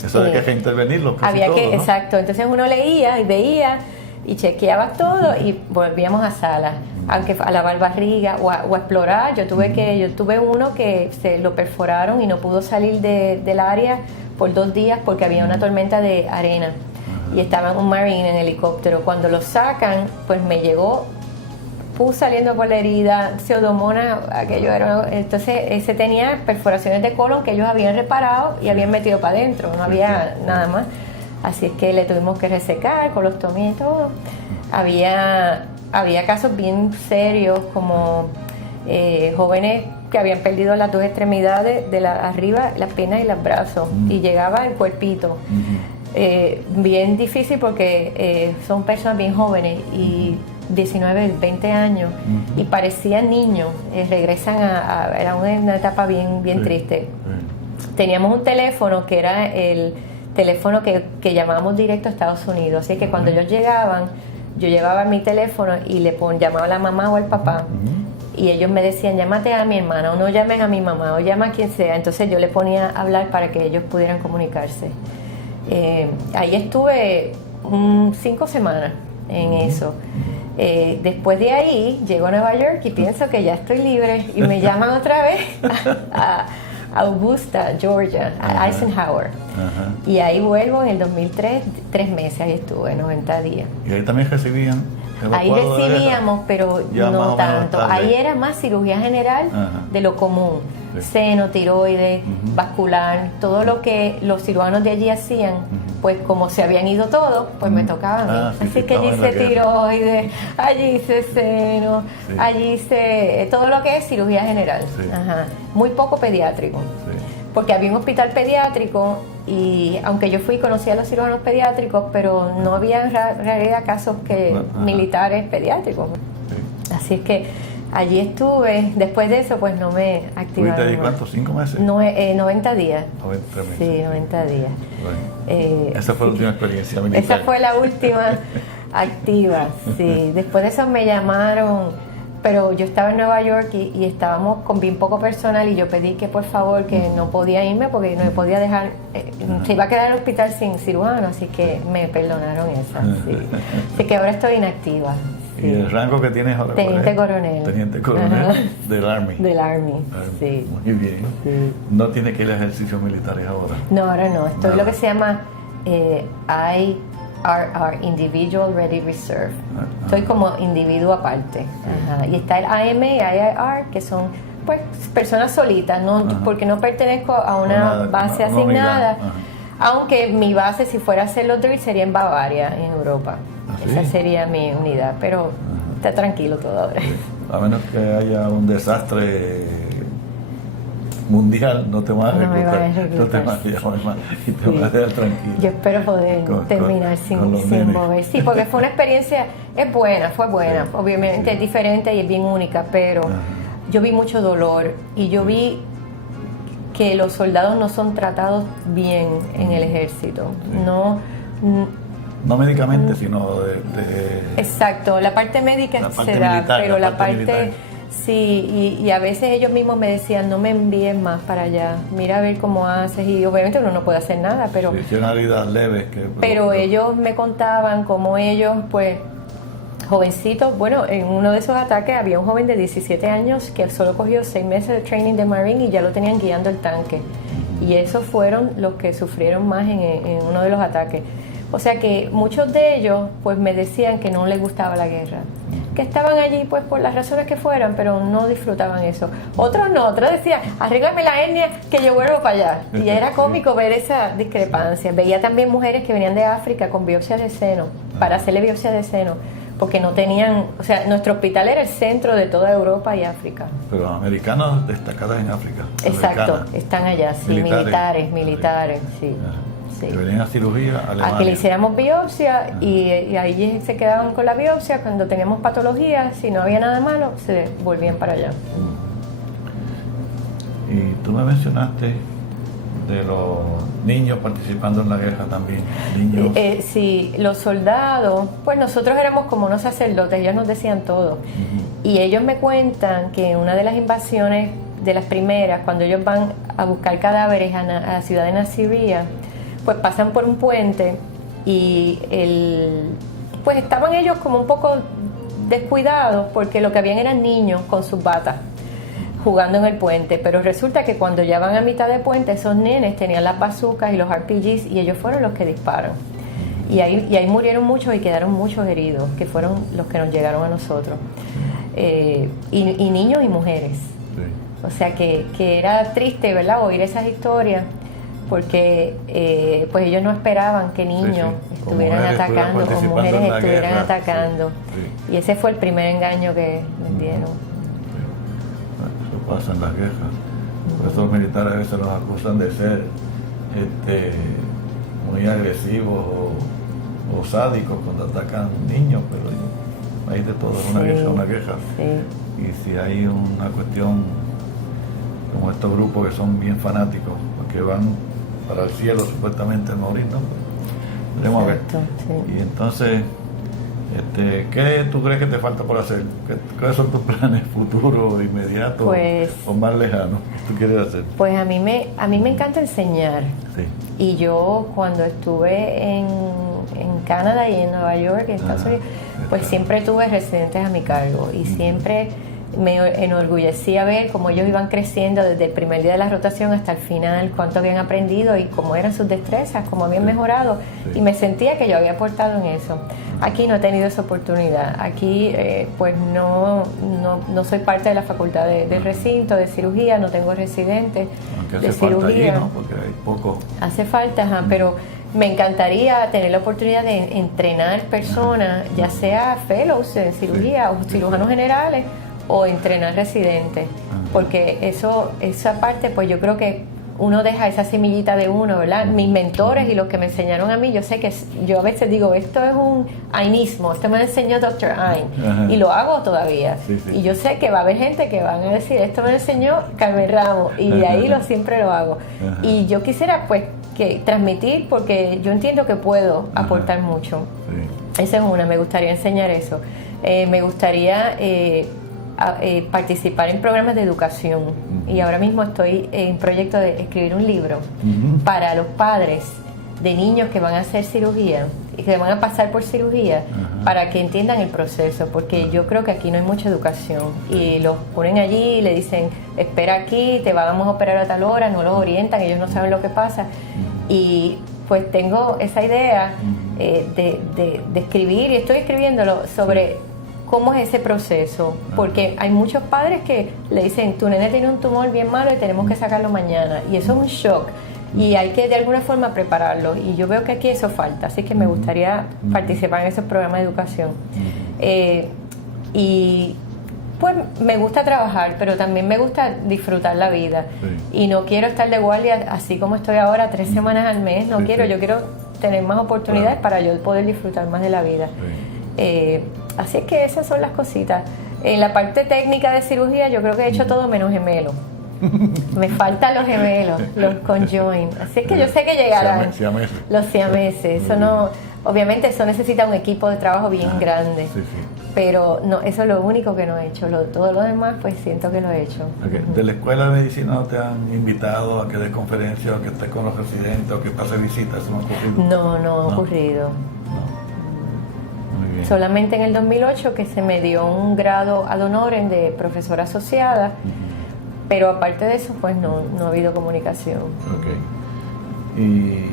Eso había que intervenirlo. Había todo, que, ¿no? exacto. Entonces uno leía y veía y chequeaba todo y volvíamos a sala, aunque a lavar barriga o a explorar. Yo tuve uno que se lo perforaron y no pudo salir del área por 2 días porque había una tormenta de arena y estaba un marine en helicóptero. Cuando lo sacan, pues me llegó saliendo por la herida, pseudomonas, aquello era, entonces ese tenía perforaciones de colon que ellos habían reparado y habían metido para adentro, no había nada más, así es que le tuvimos que resecar, colostomía y todo. Había casos bien serios como jóvenes que habían perdido las 2 extremidades de arriba, las piernas y los brazos, y llegaba el cuerpito. Bien difícil porque son personas bien jóvenes y 19, 20 años y parecían niños, regresan era una etapa bien triste. Teníamos un teléfono que era el teléfono que llamábamos directo a Estados Unidos, así que cuando ellos llegaban, yo llevaba mi teléfono y llamaba a la mamá o al papá y ellos me decían, llámate a mi hermana o no llames a mi mamá o llama a quien sea. Entonces yo le ponía a hablar para que ellos pudieran comunicarse. Ahí estuve 5 semanas en eso. Después de ahí llego a Nueva York y pienso que ya estoy libre y me llaman otra vez a Augusta, Georgia, a Eisenhower. Y ahí vuelvo en el 2003, 3 meses, ahí estuve, 90 días. ¿Y ahí también recibían? Ahí recibíamos, pero ya no tanto. Ahí era más cirugía general de lo común. Seno, tiroides, vascular, todo lo que los cirujanos de allí hacían, pues como se habían ido todos, pues me tocaba a mí. Así que allí hice tiroides, allí hice seno, allí hice todo lo que es cirugía general. Muy poco pediátrico. porque había un hospital pediátrico y aunque yo fui y conocí a los cirujanos pediátricos, pero no había en realidad casos militares pediátricos. Sí. Así es que allí estuve. Después de eso, pues no me activaron. ¿Estuviste ahí cuántos? ¿5 meses? 90 días. 90 meses. Sí, 90 días. Bueno, esa fue la última experiencia militar. Esa fue la última activa, sí. Después de eso me llamaron, pero yo estaba en Nueva York y estábamos con bien poco personal y yo pedí que por favor que no podía irme porque no me podía dejar, se iba a quedar en el hospital sin cirujano, así que me perdonaron esa, sí. Así que ahora estoy inactiva. Sí. ¿Y el rango que tienes ahora? Teniente coronel. Teniente coronel del Army. Del Army, sí. Muy bien. Sí. ¿No tiene que ir a ejercicios militares ahora? No, ahora no. Estoy lo que se llama IRR, Individual Ready Reserve. Estoy como individuo aparte. Ajá. Y está el AM y IIR, que son pues personas solitas, no, porque no pertenezco a una base asignada. Aunque mi base, si fuera a hacerlo sería en Bavaria, en Europa. ¿Sí? Esa sería mi unidad, pero está tranquilo todo ahora. A menos que haya un desastre mundial, no te vas a reclutar. No te vas a llamar y te vas a dejar tranquilo. Yo espero poder terminar sin mover. Sí, porque fue una experiencia, fue buena. Sí, obviamente es diferente y es bien única, pero yo vi mucho dolor y yo vi que los soldados no son tratados bien en el ejército. Sí. No médicamente, sino Exacto, la parte médica se da, pero la parte sí, y a veces ellos mismos me decían, no me envíes más para allá, mira a ver cómo haces, y obviamente uno no puede hacer nada, pero... Sí, son heridas leves. Pero ellos me contaban cómo ellos, pues, jovencitos, bueno, en uno de esos ataques había un joven de 17 años que solo cogió 6 meses de training de Marine y ya lo tenían guiando el tanque, y esos fueron los que sufrieron más en uno de los ataques. O sea que muchos de ellos pues me decían que no les gustaba la guerra, que estaban allí pues por las razones que fueran, pero no disfrutaban eso. Otros no, otros decían, arréglame la hernia que yo vuelvo para allá. Y era cómico ver esa discrepancia. Veía también mujeres que venían de África con biopsias de seno, para hacerle biopsia de seno, porque no tenían, o sea, nuestro hospital era el centro de toda Europa y África. Pero americanos destacadas en África. Exacto, americanas. Están allá, sí, militares, sí. Sí. Que venían a cirugía a Alemania. A que le hiciéramos biopsia y ahí se quedaban con la biopsia. Cuando teníamos patologías, si no había nada malo, se volvían para allá. Y tú me mencionaste de los niños participando en la guerra también. Niños. Sí, los soldados, pues nosotros éramos como unos sacerdotes, ellos nos decían todo. Y ellos me cuentan que en una de las invasiones, de las primeras, cuando ellos van a buscar cadáveres a la ciudad de Nasiria, pues pasan por un puente y pues estaban ellos como un poco descuidados porque lo que habían eran niños con sus batas jugando en el puente, pero resulta que cuando ya van a mitad de puente esos nenes tenían las bazucas y los RPGs y ellos fueron los que disparan y ahí murieron muchos y quedaron muchos heridos que fueron los que nos llegaron a nosotros y niños y mujeres. Sí. O sea que era triste, ¿verdad?, oír esas historias porque pues ellos no esperaban que niños estuvieran atacando o mujeres estuvieran atacando. Sí. Y ese fue el primer engaño que les dieron. Sí. Eso pasa en las guerras. Por eso los militares a veces los acusan de ser muy agresivos o sádicos cuando atacan niños, pero hay de todo, es una guerra, una guerra. Sí. Y si hay una cuestión como estos grupos que son bien fanáticos, que van para el cielo supuestamente a morir, ¿no? Veremos a ver. Sí. Y entonces, ¿qué tú crees que te falta por hacer? ¿Cuáles son tus planes futuros, inmediatos o más lejanos? ¿Qué tú quieres hacer? Pues a mí me encanta enseñar. Sí. Y yo cuando estuve en Canadá y en Nueva York, en Estados Unidos, pues siempre tuve residentes a mi cargo y siempre me enorgullecía ver cómo ellos iban creciendo desde el primer día de la rotación hasta el final, cuánto habían aprendido y cómo eran sus destrezas, cómo habían mejorado, y me sentía que yo había aportado en eso. Aquí no he tenido esa oportunidad, aquí pues no soy parte de la facultad de recinto, de cirugía, no tengo residentes de cirugía. Allí, ¿no? Porque hay poco. Hace falta, pero me encantaría tener la oportunidad de entrenar personas, ya sea fellows en cirugía o cirujanos generales, o entrenar residentes, porque esa parte pues yo creo que uno deja esa semillita de uno, ¿verdad? Mis mentores y los que me enseñaron a mí, yo sé que yo a veces digo, esto es un ainismo, esto me lo enseñó Dr. Ain, y lo hago todavía. Y yo sé que va a haber gente que van a decir, esto me lo enseñó Carmen Ramos, y de ahí siempre lo hago. Y yo quisiera pues que transmitir, porque yo entiendo que puedo aportar mucho. Esa es una, me gustaría enseñar eso. Me gustaría participar en programas de educación, y ahora mismo estoy en proyecto de escribir un libro para los padres de niños que van a hacer cirugía y que van a pasar por cirugía, para que entiendan el proceso, porque yo creo que aquí no hay mucha educación y los ponen allí y le dicen, espera aquí, te vamos a operar a tal hora, no los orientan, ellos no saben lo que pasa. Y pues tengo esa idea de escribir, y estoy escribiéndolo sobre cómo es ese proceso, porque hay muchos padres que le dicen, tu nene tiene un tumor bien malo y tenemos que sacarlo mañana, y eso es un shock, y hay que de alguna forma prepararlo, y yo veo que aquí eso falta, así que me gustaría participar en esos programas de educación. Y pues me gusta trabajar, pero también me gusta disfrutar la vida, y no quiero estar de guardia así como estoy ahora, 3 semanas al mes, yo quiero tener más oportunidades para yo poder disfrutar más de la vida. Así que esas son las cositas. En la parte técnica de cirugía yo creo que he hecho todo menos gemelo. Me faltan los gemelos, los conjoin. Así que yo sé que llegarán los siameses. Eso no, obviamente eso necesita un equipo de trabajo bien grande. Pero no, eso es lo único que no he hecho. Todo lo demás pues siento que lo he hecho. ¿De la escuela de medicina no te han invitado a que des conferencias, o que estés con los residentes, o que pases visitas? ¿Eso no ha ocurrido? No ha ocurrido. Solamente en el 2008 que se me dio un grado ad honorem de profesora asociada, pero aparte de eso pues no ha habido comunicación. Y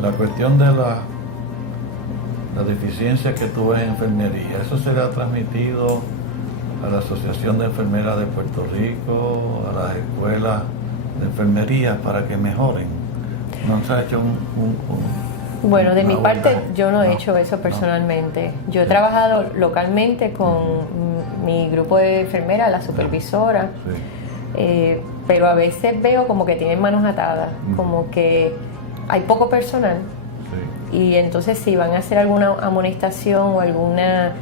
la cuestión de la deficiencia que tú ves en enfermería, ¿eso será transmitido a la Asociación de Enfermeras de Puerto Rico, a las escuelas de enfermería, para que mejoren? ¿No se ha hecho Bueno, de mi parte yo no he hecho eso personalmente. Yo he trabajado localmente con mi grupo de enfermeras, la supervisora, pero a veces veo como que tienen manos atadas, como que hay poco personal, y entonces si van a hacer alguna amonestación o alguna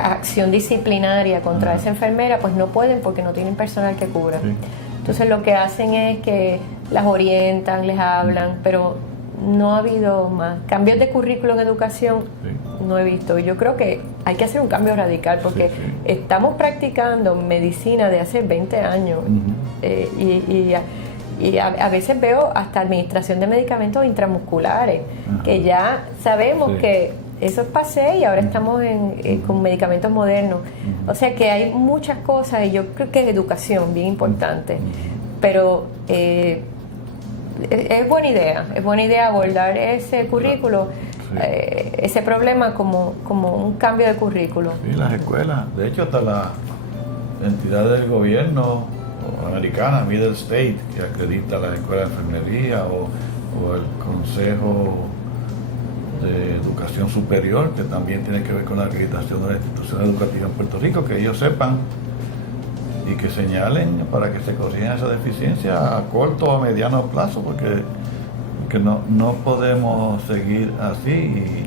acción disciplinaria contra esa enfermera, pues no pueden porque no tienen personal que cubra. Entonces lo que hacen es que las orientan, les hablan, pero no ha habido más cambios de currículo en educación. No he visto. Yo creo que hay que hacer un cambio radical, porque estamos practicando medicina de hace 20 años, y a veces veo hasta administración de medicamentos intramusculares, que ya sabemos que eso es pasé, y ahora estamos con medicamentos modernos. O sea que hay muchas cosas, y yo creo que es educación bien importante, pero es buena idea abordar ese currículo, ese problema como un cambio de currículo. Sí, las escuelas, de hecho hasta la entidad del gobierno americana, Middle State, que acredita las escuelas de enfermería, o el Consejo de Educación Superior, que también tiene que ver con la acreditación de la institución educativa en Puerto Rico, que ellos sepan y que señalen para que se corrijan esa deficiencia a corto o a mediano plazo, porque no podemos seguir así,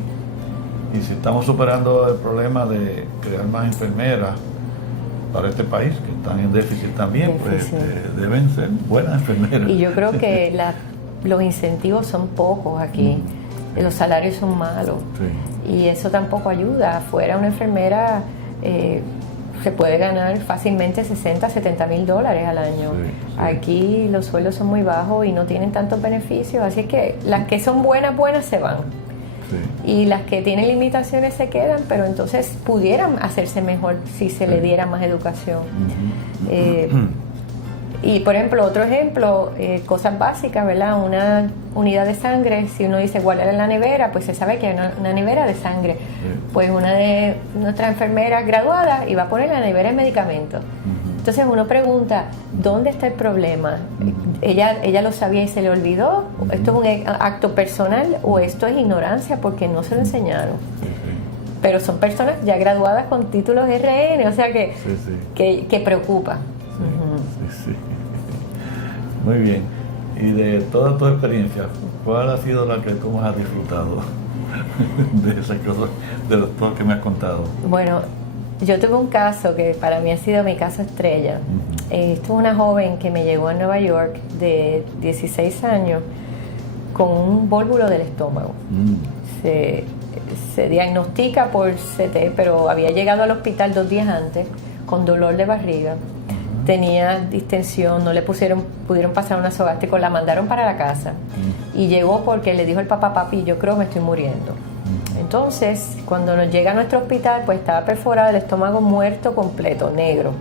y si estamos superando el problema de crear más enfermeras para este país, que están en déficit también, pues deben ser buenas enfermeras. Y yo creo que los incentivos son pocos aquí, los salarios son malos, y eso tampoco ayuda. Afuera una enfermera se puede ganar fácilmente $60,000 a $70,000 al año. Aquí los sueldos son muy bajos y no tienen tantos beneficios, así que las que son buenas se van, y las que tienen limitaciones se quedan, pero entonces pudieran hacerse mejor si se le diera más educación. Y por ejemplo, otro ejemplo, cosas básicas, ¿verdad? Una unidad de sangre, si uno dice guardar en la nevera, pues se sabe que hay una nevera de sangre. Pues una de nuestras enfermeras graduadas iba a poner la nevera de medicamentos. Entonces uno pregunta, ¿dónde está el problema? ¿Ella lo sabía y se le olvidó? ¿Esto es un acto personal o esto es ignorancia porque no se lo enseñaron? Pero son personas ya graduadas con títulos RN, o sea que preocupa. Muy bien. Y de toda tu experiencia, ¿cuál ha sido la que tú más has disfrutado de esas cosas, de los todo que me has contado? Bueno, yo tuve un caso que para mí ha sido mi caso estrella. Esto es una joven que me llegó a Nueva York de 16 años con un vólvulo del estómago. Se diagnostica por CT, pero había llegado al hospital 2 días antes con dolor de barriga. Tenía distensión, no le pudieron pasar una gástrica, la mandaron para la casa. Y llegó porque le dijo el papá: papi, yo creo que me estoy muriendo. Entonces, cuando nos llega a nuestro hospital, pues estaba perforado el estómago, muerto completo, negro.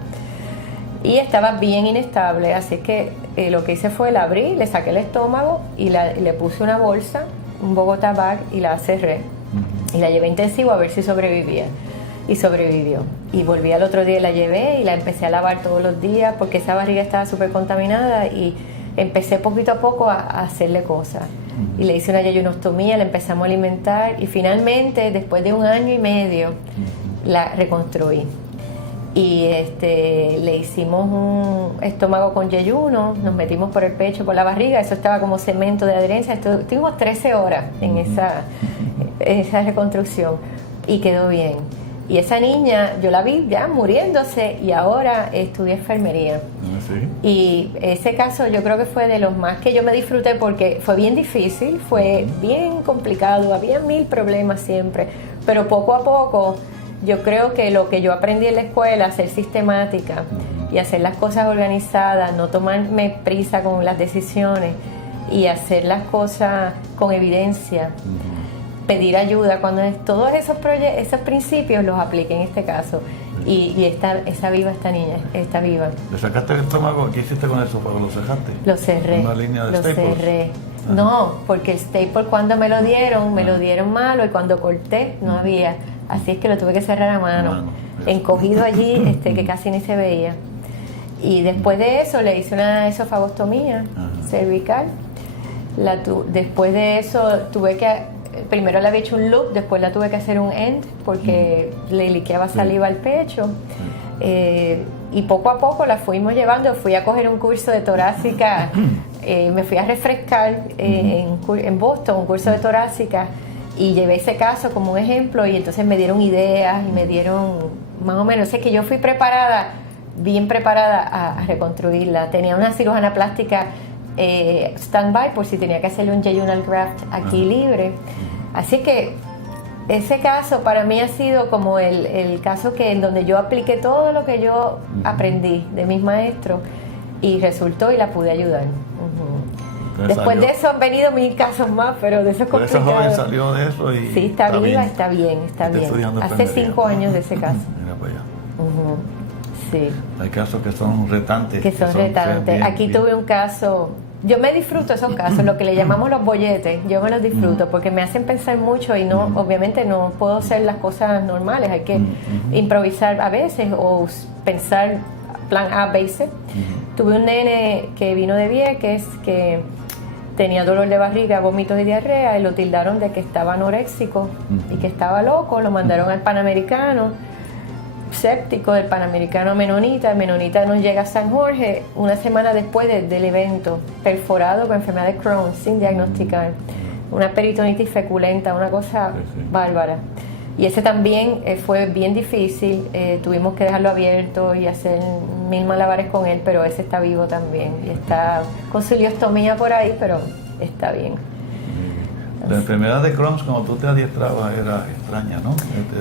Y estaba bien inestable, así que lo que hice fue la abrí, le saqué el estómago y le puse una bolsa, un Bogotá bag, y la cerré. Y la llevé a intensivo a ver si sobrevivía. Y sobrevivió. Y volví al otro día y la llevé y la empecé a lavar todos los días porque esa barriga estaba súper contaminada, y empecé poquito a poco a hacerle cosas. Y le hice una yeyunostomía, la empezamos a alimentar y finalmente, después de 1 año y medio, la reconstruí. Y le hicimos un estómago con yeyuno, nos metimos por el pecho, por la barriga, eso estaba como cemento de adherencia. Estuvimos 13 horas en esa reconstrucción y quedó bien. Y esa niña, yo la vi ya muriéndose y ahora estudia enfermería. ¿Sí? Y ese caso yo creo que fue de los más que yo me disfruté porque fue bien difícil, fue bien complicado, había 1000 problemas siempre, pero poco a poco yo creo que lo que yo aprendí en la escuela, ser sistemática y hacer las cosas organizadas, no tomarme prisa con las decisiones y hacer las cosas con evidencia, pedir ayuda, cuando todos esos principios los apliqué en este caso. Y está viva esta niña, está viva. ¿Le sacaste el estómago? ¿Qué hiciste con el esófago? ¿Lo cerraste? Lo cerré. ¿Una línea de lo staples? cerré. No, porque el staple cuando me lo dieron malo, y cuando corté no había. Así es que lo tuve que cerrar a mano. Encogido allí, que casi ni se veía. Y después de eso le hice una esofagostomía cervical. Después de eso primero le había hecho un loop, después la tuve que hacer un end porque le liqueaba saliva al pecho. Y poco a poco la fuimos llevando. Fui a coger un curso de torácica, me fui a refrescar en Boston, un curso de torácica, y llevé ese caso como un ejemplo, y entonces me dieron ideas y me dieron más o menos. Sé que yo fui bien preparada a reconstruirla. Tenía una cirujana plástica stand-by por si tenía que hacerle un jejunal graft aquí libre. Así que ese caso para mí ha sido como el caso en donde yo apliqué todo lo que yo aprendí de mis maestros y resultó, y la pude ayudar. Después de eso han venido 1000 casos más, pero de eso es complicado. Esa joven salió de eso y sí, está viva, está bien. Hace 5 años de ese caso. Mira para allá. Sí. Hay casos que son retantes. Aquí tuve un caso. Yo me disfruto esos casos, lo que le llamamos los bolletes. Yo me los disfruto porque me hacen pensar mucho y obviamente no puedo hacer las cosas normales. Hay que improvisar a veces o pensar plan A, B y C. Tuve un nene que vino de Vieques que tenía dolor de barriga, vómitos y diarrea, y lo tildaron de que estaba anoréxico y que estaba loco. Lo mandaron al Panamericano, séptico del Panamericano a Menonita. Menonita nos llega a San Jorge una semana después del evento, perforado con enfermedad de Crohn sin diagnosticar, una peritonitis feculenta, una cosa bárbara. Y ese también fue bien difícil, tuvimos que dejarlo abierto y hacer 1000 malabares con él, pero ese está vivo también y está con su ileostomía por ahí, pero está bien. La enfermedad de Crohn, cuando tú te adiestrabas, era extraña, ¿no?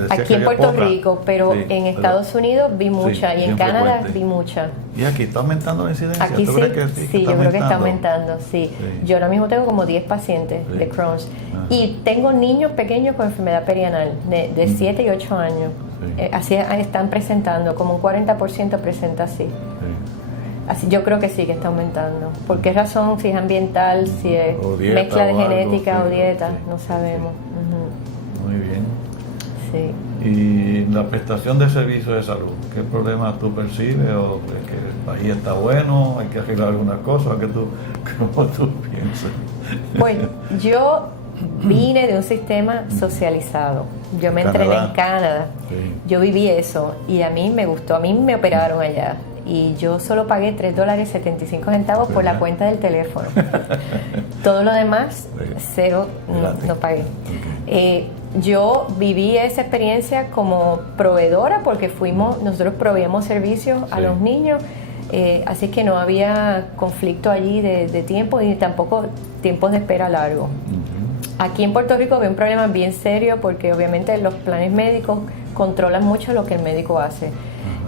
Aquí en Puerto Rico, pero en Estados Unidos vi mucha, y en Canadá vi mucha. ¿Y aquí está aumentando la incidencia? Aquí ¿Tú crees que sí, yo creo que está aumentando, sí. Yo ahora mismo tengo como 10 pacientes de Crohn. Y tengo niños pequeños con enfermedad perianal, de 7 y 8 años. Así están presentando, como un 40% presenta así. Así, yo creo que sí que está aumentando. ¿Por qué razón? Si es ambiental, si es mezcla de genética o dieta, no sabemos. Muy bien. Sí. Y la prestación de servicios de salud, ¿qué problemas tú percibes? ¿O es que el país está bueno? ¿Hay que arreglar algunas cosas? ¿Cómo tú piensas? Pues yo vine de un sistema socializado. Yo me entrené en Canadá. Yo viví eso y a mí me gustó. A mí me operaron allá. y yo solo pagué $3.75 por la cuenta del teléfono. Todo lo demás, cero, no pagué. Yo viví esa experiencia como proveedora porque nosotros proveíamos servicios a los niños, así que no había conflicto allí de tiempo y tampoco tiempos de espera largos. Aquí en Puerto Rico había un problema bien serio porque obviamente los planes médicos controlan mucho lo que el médico hace.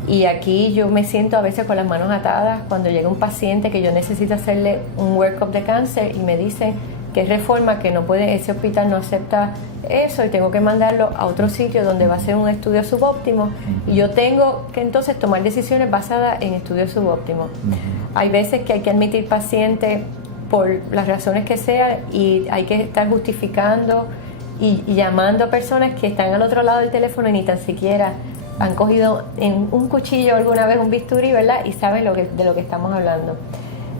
Y aquí yo me siento a veces con las manos atadas cuando llega un paciente que yo necesito hacerle un workup de cáncer y me dicen que es reforma, que no puede, ese hospital no acepta eso y tengo que mandarlo a otro sitio donde va a ser un estudio subóptimo y yo tengo que entonces tomar decisiones basadas en estudios subóptimos. Hay veces que hay que admitir pacientes por las razones que sea y hay que estar justificando y llamando a personas que están al otro lado del teléfono y ni tan siquiera han cogido en un cuchillo alguna vez un bisturí, ¿verdad? Y saben de lo que estamos hablando.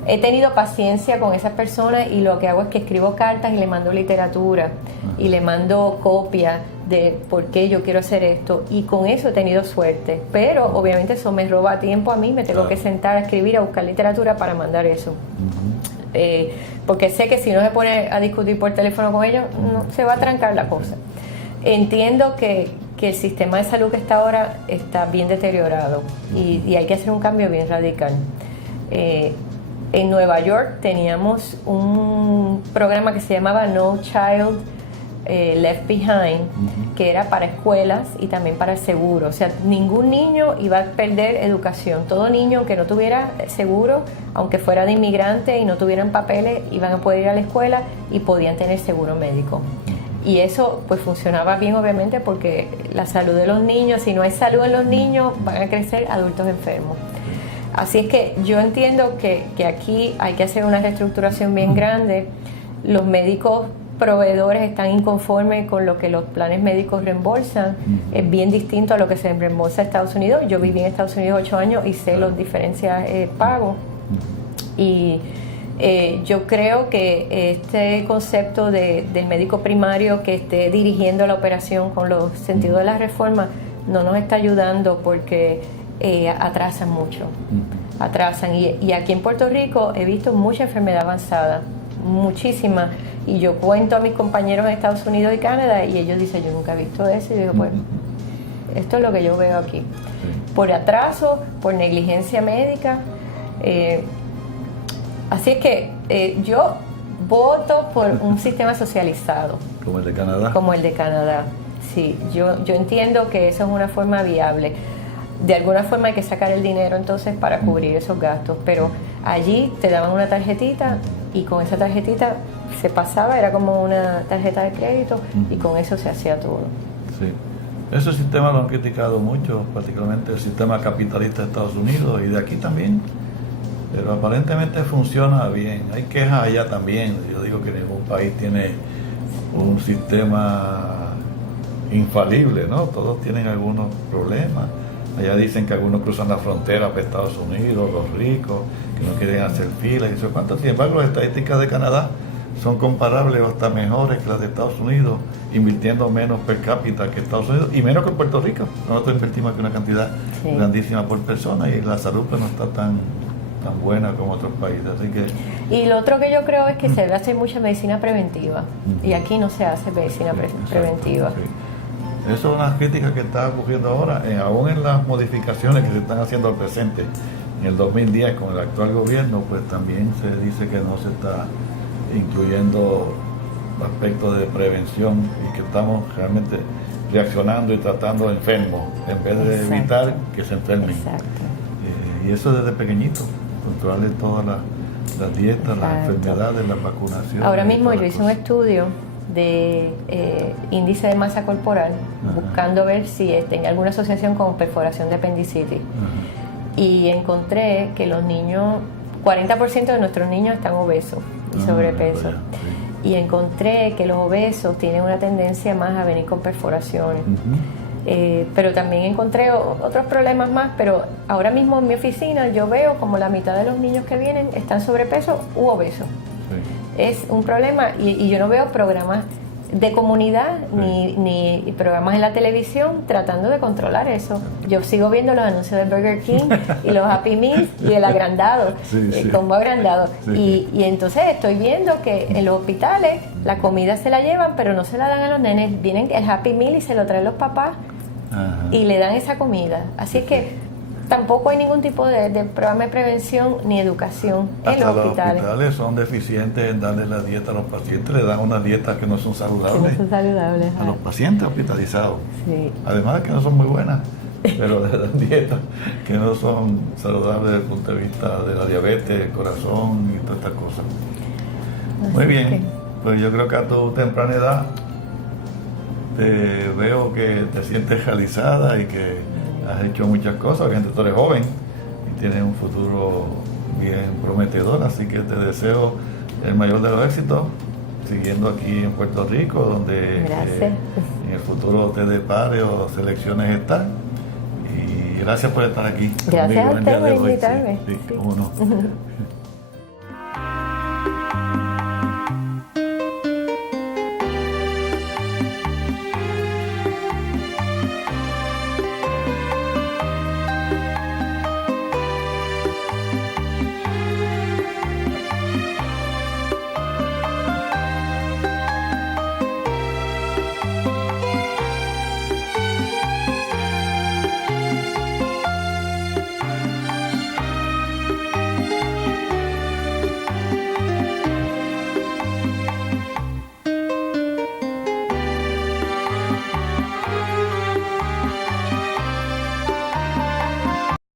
He tenido paciencia con esas personas y lo que hago es que escribo cartas y le mando literatura y le mando copias de por qué yo quiero hacer esto y con eso he tenido suerte, pero obviamente eso me roba tiempo a mí, me tengo que sentar a escribir, a buscar literatura para mandar eso. Porque sé que si no se pone a discutir por teléfono con ellos, no, se va a trancar la cosa. Entiendo que el sistema de salud que está ahora está bien deteriorado y hay que hacer un cambio bien radical. En Nueva York teníamos un programa que se llamaba No Child Left Behind, que era para escuelas y también para el seguro. O sea, ningún niño iba a perder educación. Todo niño que no tuviera seguro, aunque fuera de inmigrante y no tuvieran papeles, iban a poder ir a la escuela y podían tener seguro médico. Y eso pues funcionaba bien obviamente porque la salud de los niños, si no hay salud en los niños, van a crecer adultos enfermos. Así es que yo entiendo que aquí hay que hacer una reestructuración bien grande. Los médicos proveedores están inconformes con lo que los planes médicos reembolsan. Es bien distinto a lo que se reembolsa en Estados Unidos. Yo viví en Estados Unidos 8 años y sé las diferencias pagos. Y yo creo que este concepto del médico primario que esté dirigiendo la operación con los sentidos de la reforma no nos está ayudando porque atrasan mucho, atrasan. Y aquí en Puerto Rico he visto mucha enfermedad avanzada, muchísima. Y yo cuento a mis compañeros en Estados Unidos y Canadá y ellos dicen, yo nunca he visto eso. Y digo, pues, esto es lo que yo veo aquí. Por atraso, por negligencia médica. Así es que yo voto por un sistema socializado. ¿Como el de Canadá? Como el de Canadá, sí. Yo entiendo que eso es una forma viable. De alguna forma hay que sacar el dinero entonces para cubrir esos gastos, pero allí te daban una tarjetita y con esa tarjetita se pasaba, era como una tarjeta de crédito y con eso se hacía todo. Sí. Ese sistema lo han criticado mucho, particularmente el sistema capitalista de Estados Unidos y de aquí también. Pero aparentemente funciona bien. Hay quejas allá también. Yo digo que ningún país tiene un sistema infalible, ¿no? Todos tienen algunos problemas. Allá dicen que algunos cruzan la frontera para Estados Unidos, los ricos, que no quieren hacer filas y eso cuánto. Sin embargo, las estadísticas de Canadá son comparables o hasta mejores que las de Estados Unidos, invirtiendo menos per cápita que Estados Unidos y menos que Puerto Rico. Nosotros invertimos aquí una cantidad grandísima por persona y la salud pues no está tan buena como otros países, así que... Y lo otro que yo creo es que se debe hacer mucha medicina preventiva, y aquí no se hace medicina preventiva. Sí. Eso es una crítica que está ocurriendo ahora, aún en las modificaciones que se están haciendo al presente. En el 2010, con el actual gobierno, pues también se dice que no se está incluyendo aspectos de prevención y que estamos realmente reaccionando y tratando enfermos en vez de evitar que se enfermen. Y eso desde pequeñito. Controlarle todas las dietas, las enfermedades, las vacunaciones. Ahora mismo yo hice un estudio de índice de masa corporal, buscando ver si tenía alguna asociación con perforación de apendicitis. Y encontré que los niños, 40% de nuestros niños están obesos y sobrepeso. Y encontré que los obesos tienen una tendencia más a venir con perforaciones. Pero también encontré otros problemas más, pero ahora mismo en mi oficina yo veo como la mitad de los niños que vienen están sobrepeso u obesos. Es un problema y yo no veo programas de comunidad ni programas en la televisión tratando de controlar eso. Yo sigo viendo los anuncios de Burger King y los Happy Meals y el agrandado, el combo agrandado. Y entonces estoy viendo que en los hospitales la comida se la llevan, pero no se la dan a los nenes. Vienen el Happy Meal y se lo traen los papás. Ajá. Y le dan esa comida. Así es que tampoco hay ningún tipo de programa de prevención ni educación en los hospitales. Los hospitales son deficientes en darle la dieta a los pacientes, le dan unas dietas que no son saludables. Que no son saludables. A los pacientes hospitalizados. Sí. Además de que no son muy buenas, pero le dan dietas que no son saludables desde el punto de vista de la diabetes, el corazón y todas estas cosas. Muy bien, pues yo creo que a tu temprana edad veo que te sientes realizada y que has hecho muchas cosas, obviamente tú eres joven y tienes un futuro bien prometedor, así que te deseo el mayor de los éxitos siguiendo aquí en Puerto Rico, donde en el futuro te depare o selecciones estar. Y gracias por estar aquí. Gracias a usted por invitarme. Sí, cómo no.